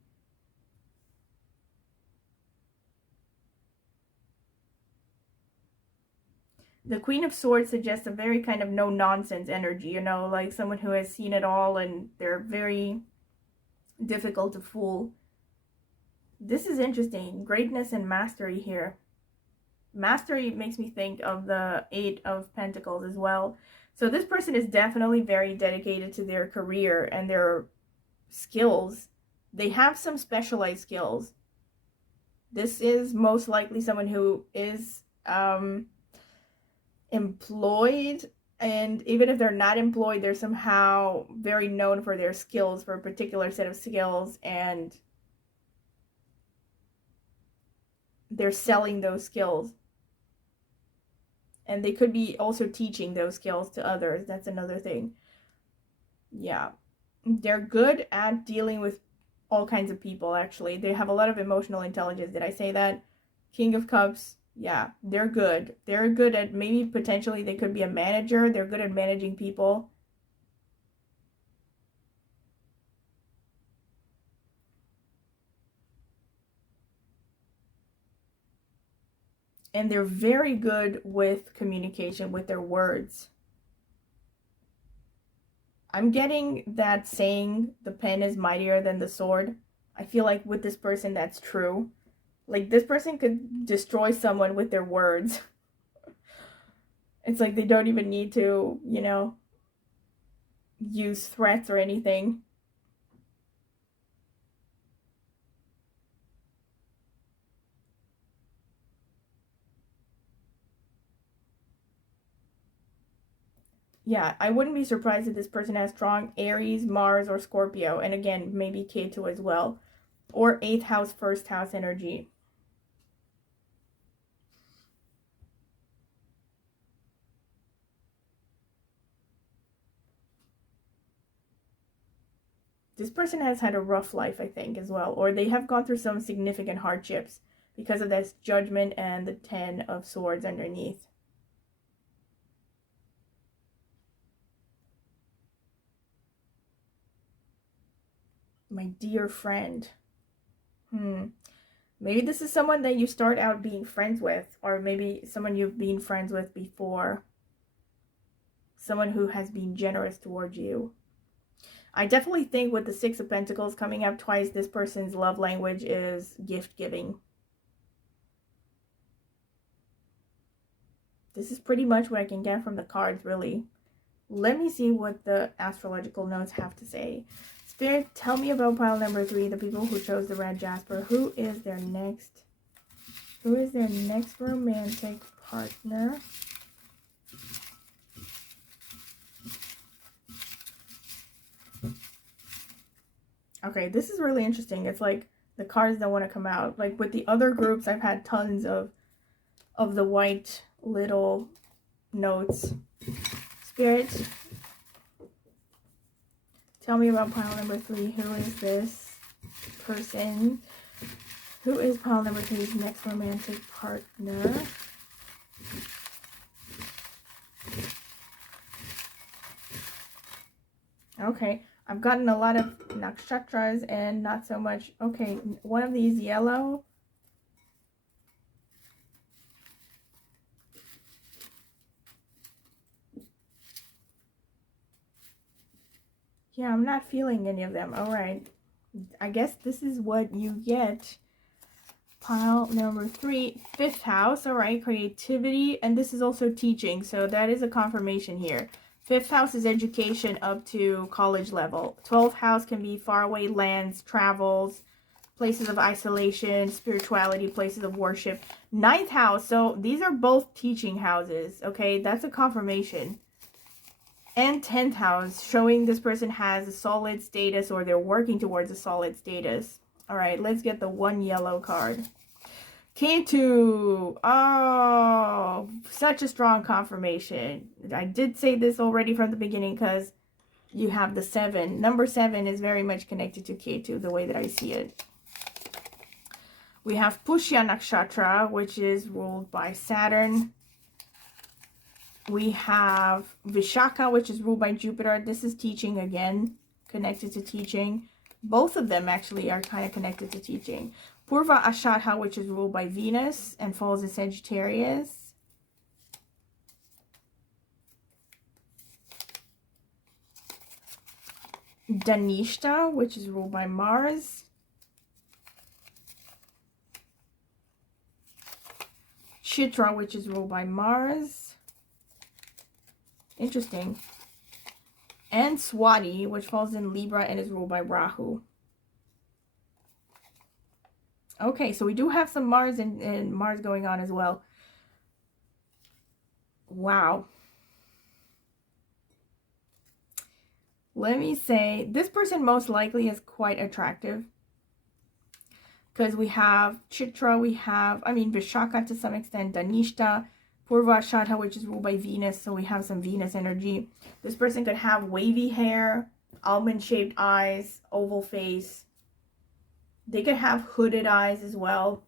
The Queen of Swords suggests a very kind of no-nonsense energy, you know, like someone who has seen it all and they're very difficult to fool. This is interesting. Greatness and mastery here. Mastery makes me think of the Eight of Pentacles as well. So this person is definitely very dedicated to their career and their skills. They have some specialized skills. This is most likely someone who is employed, and even if they're not employed, they're somehow very known for their skills, for a particular set of skills, and they're selling those skills. And they could be also teaching those skills to others. That's another thing. Yeah. They're good at dealing with all kinds of people, actually. They have a lot of emotional intelligence. Did I say that? King of Cups. Yeah, they're good. They're good at, maybe potentially they could be a manager. They're good at managing people. And they're very good with communication, with their words. I'm getting that saying, the pen is mightier than the sword. I feel like with this person, that's true. Like, this person could destroy someone with their words. It's like they don't even need to, you know, use threats or anything. Yeah, I wouldn't be surprised if this person has strong Aries, Mars, or Scorpio. And again, maybe Ketu as well. Or 8th house, 1st house energy. This person has had a rough life, I think, as well. Or they have gone through some significant hardships because of this Judgment and the 10 of Swords underneath. My dear friend. Maybe this is someone that you start out being friends with, or maybe someone you've been friends with before. Someone who has been generous towards you. I definitely think with the Six of Pentacles coming up twice, this person's love language is gift giving. This is pretty much what I can get from the cards, really. Let me see what the astrological notes have to say. Spirit, tell me about pile number 3, the people who chose the red jasper. Who is their next romantic partner? Okay, this is really interesting. It's like the cards don't want to come out. Like with the other groups, I've had tons of the white little notes. Spirit, tell me about pile number 3. Who is this person? Who is pile number 3's next romantic partner? Okay, I've gotten a lot of nakshatras and not so much. Okay, one of these yellow. Yeah, I'm not feeling any of them. All right. I guess this is what you get. Pile number 3, 5th house. All right, creativity. And this is also teaching. So that is a confirmation here. 5th house is education up to college level. 12th house can be faraway lands, travels, places of isolation, spirituality, places of worship. 9th house. So these are both teaching houses. Okay, that's a confirmation. And 10th house, showing this person has a solid status or they're working towards a solid status. All right, let's get the one yellow card. Caput. Oh, such a strong confirmation. I did say this already from the beginning because you have the 7. Number 7 is very much connected to Caput, the way that I see it. We have Pushya Nakshatra, which is ruled by Saturn. We have Vishaka, which is ruled by Jupiter. This is teaching again, connected to teaching. Both of them actually are kind of connected to teaching. Purva Ashadha, which is ruled by Venus and falls in Sagittarius. Dhanishta, which is ruled by Mars. Chitra, which is ruled by Mars. Interesting. And Swati, which falls in Libra and is ruled by Rahu. Okay, so we do have some Mars and Mars going on as well. Wow. Let me say, this person most likely is quite attractive. Because we have Chitra, Vishaka to some extent, Dhanishta, Purva Ashadha, which is ruled by Venus, so we have some Venus energy. This person could have wavy hair, almond-shaped eyes, oval face. They could have hooded eyes as well.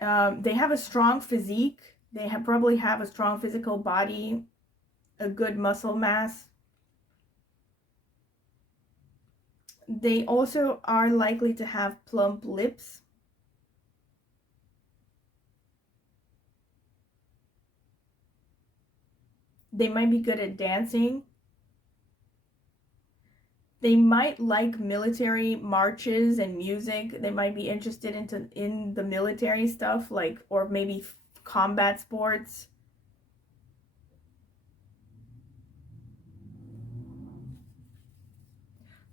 They have a strong physique. They probably have a strong physical body, a good muscle mass. They also are likely to have plump lips. They might be good at dancing. They might like military marches and music. They might be interested in the military stuff, like, or maybe combat sports.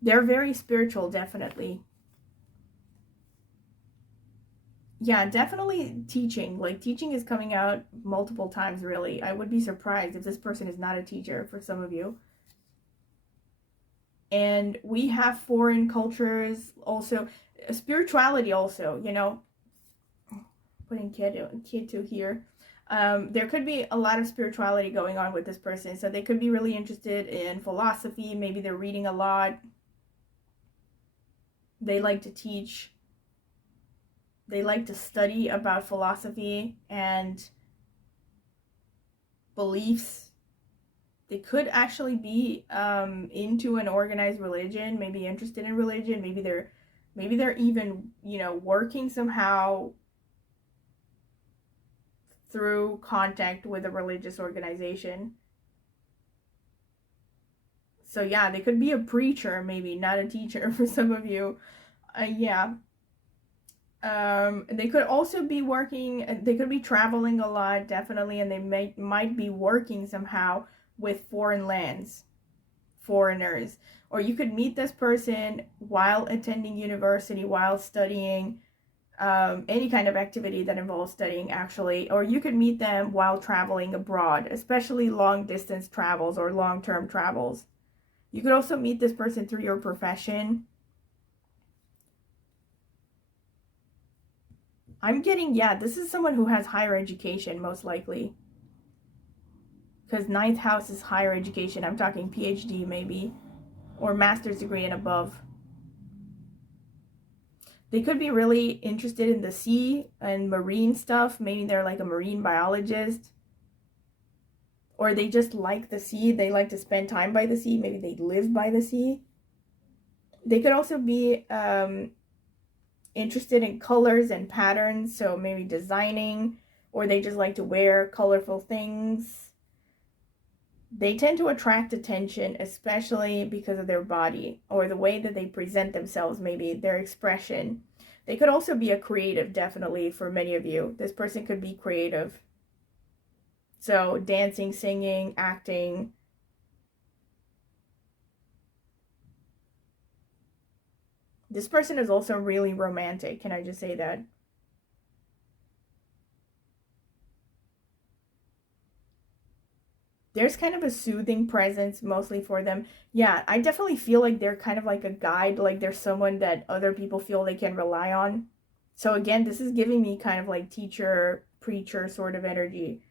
They're very spiritual, definitely. Yeah, definitely teaching. Like, teaching is coming out multiple times, really. I would be surprised if this person is not a teacher for some of you. And we have foreign cultures also, spirituality also, you know, putting Ketu here. There could be a lot of spirituality going on with this person. So they could be really interested in philosophy. Maybe they're reading a lot. They like to teach. They like to study about philosophy and beliefs. They could actually be into an organized religion, maybe interested in religion. Maybe they're even, working somehow through contact with a religious organization. So yeah, they could be a preacher, maybe not a teacher for some of you. Yeah. They could also be working. They could be traveling a lot, definitely, and they might be working somehow with foreign lands, foreigners. Or you could meet this person while attending university, while studying, any kind of activity that involves studying, actually. Or you could meet them while traveling abroad, especially long distance travels or long term travels. You could also meet this person through your profession. I'm getting, yeah, this is someone who has higher education, most likely. Because 9th house is higher education. I'm talking PhD, maybe. Or master's degree and above. They could be really interested in the sea and marine stuff. Maybe they're like a marine biologist. Or they just like the sea. They like to spend time by the sea. Maybe they live by the sea. They could also be interested in colors and patterns. So maybe designing. Or they just like to wear colorful things. They tend to attract attention, especially because of their body or the way that they present themselves, maybe their expression. They could also be a creative, definitely, for many of you. This person could be creative. So dancing, singing, acting. This person is also really romantic. Can I just say that? There's kind of a soothing presence mostly for them. Yeah, I definitely feel like they're kind of like a guide, like they're someone that other people feel they can rely on. So again, this is giving me kind of like teacher, preacher sort of energy.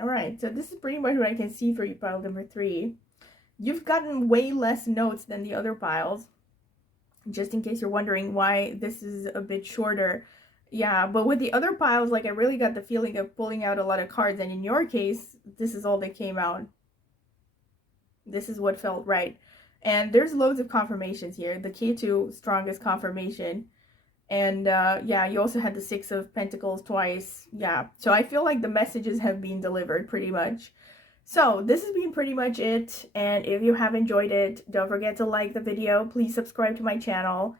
All right, so this is pretty much what I can see for you, pile number 3. You've gotten way less notes than the other piles, just in case you're wondering why this is a bit shorter. Yeah, but with the other piles, like I really got the feeling of pulling out a lot of cards, and in your case, this is all that came out. This is what felt right. And there's loads of confirmations here. The K2, strongest confirmation. And yeah, you also had the 6 of Pentacles twice. Yeah, so I feel like the messages have been delivered pretty much. So this has been pretty much it. And if you have enjoyed it, don't forget to like the video. Please subscribe to my channel.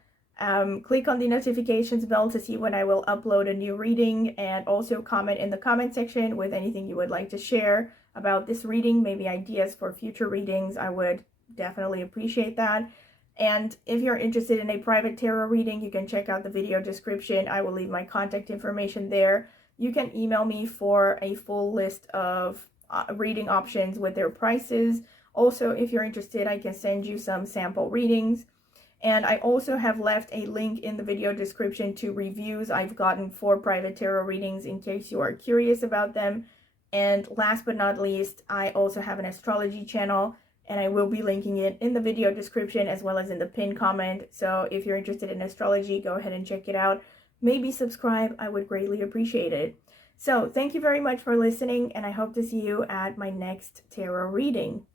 Click on the notifications bell to see when I will upload a new reading, and also comment in the comment section with anything you would like to share about this reading, maybe ideas for future readings. I would definitely appreciate that. And if you're interested in a private tarot reading, you can check out the video description. I will leave my contact information there. You can email me for a full list of reading options with their prices. Also, if you're interested, I can send you some sample readings. And I also have left a link in the video description to reviews I've gotten for private tarot readings in case you are curious about them. And last but not least, I also have an astrology channel, and I will be linking it in the video description as well as in the pinned comment. So if you're interested in astrology, go ahead and check it out. Maybe subscribe. I would greatly appreciate it. So thank you very much for listening, and I hope to see you at my next tarot reading.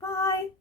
Bye!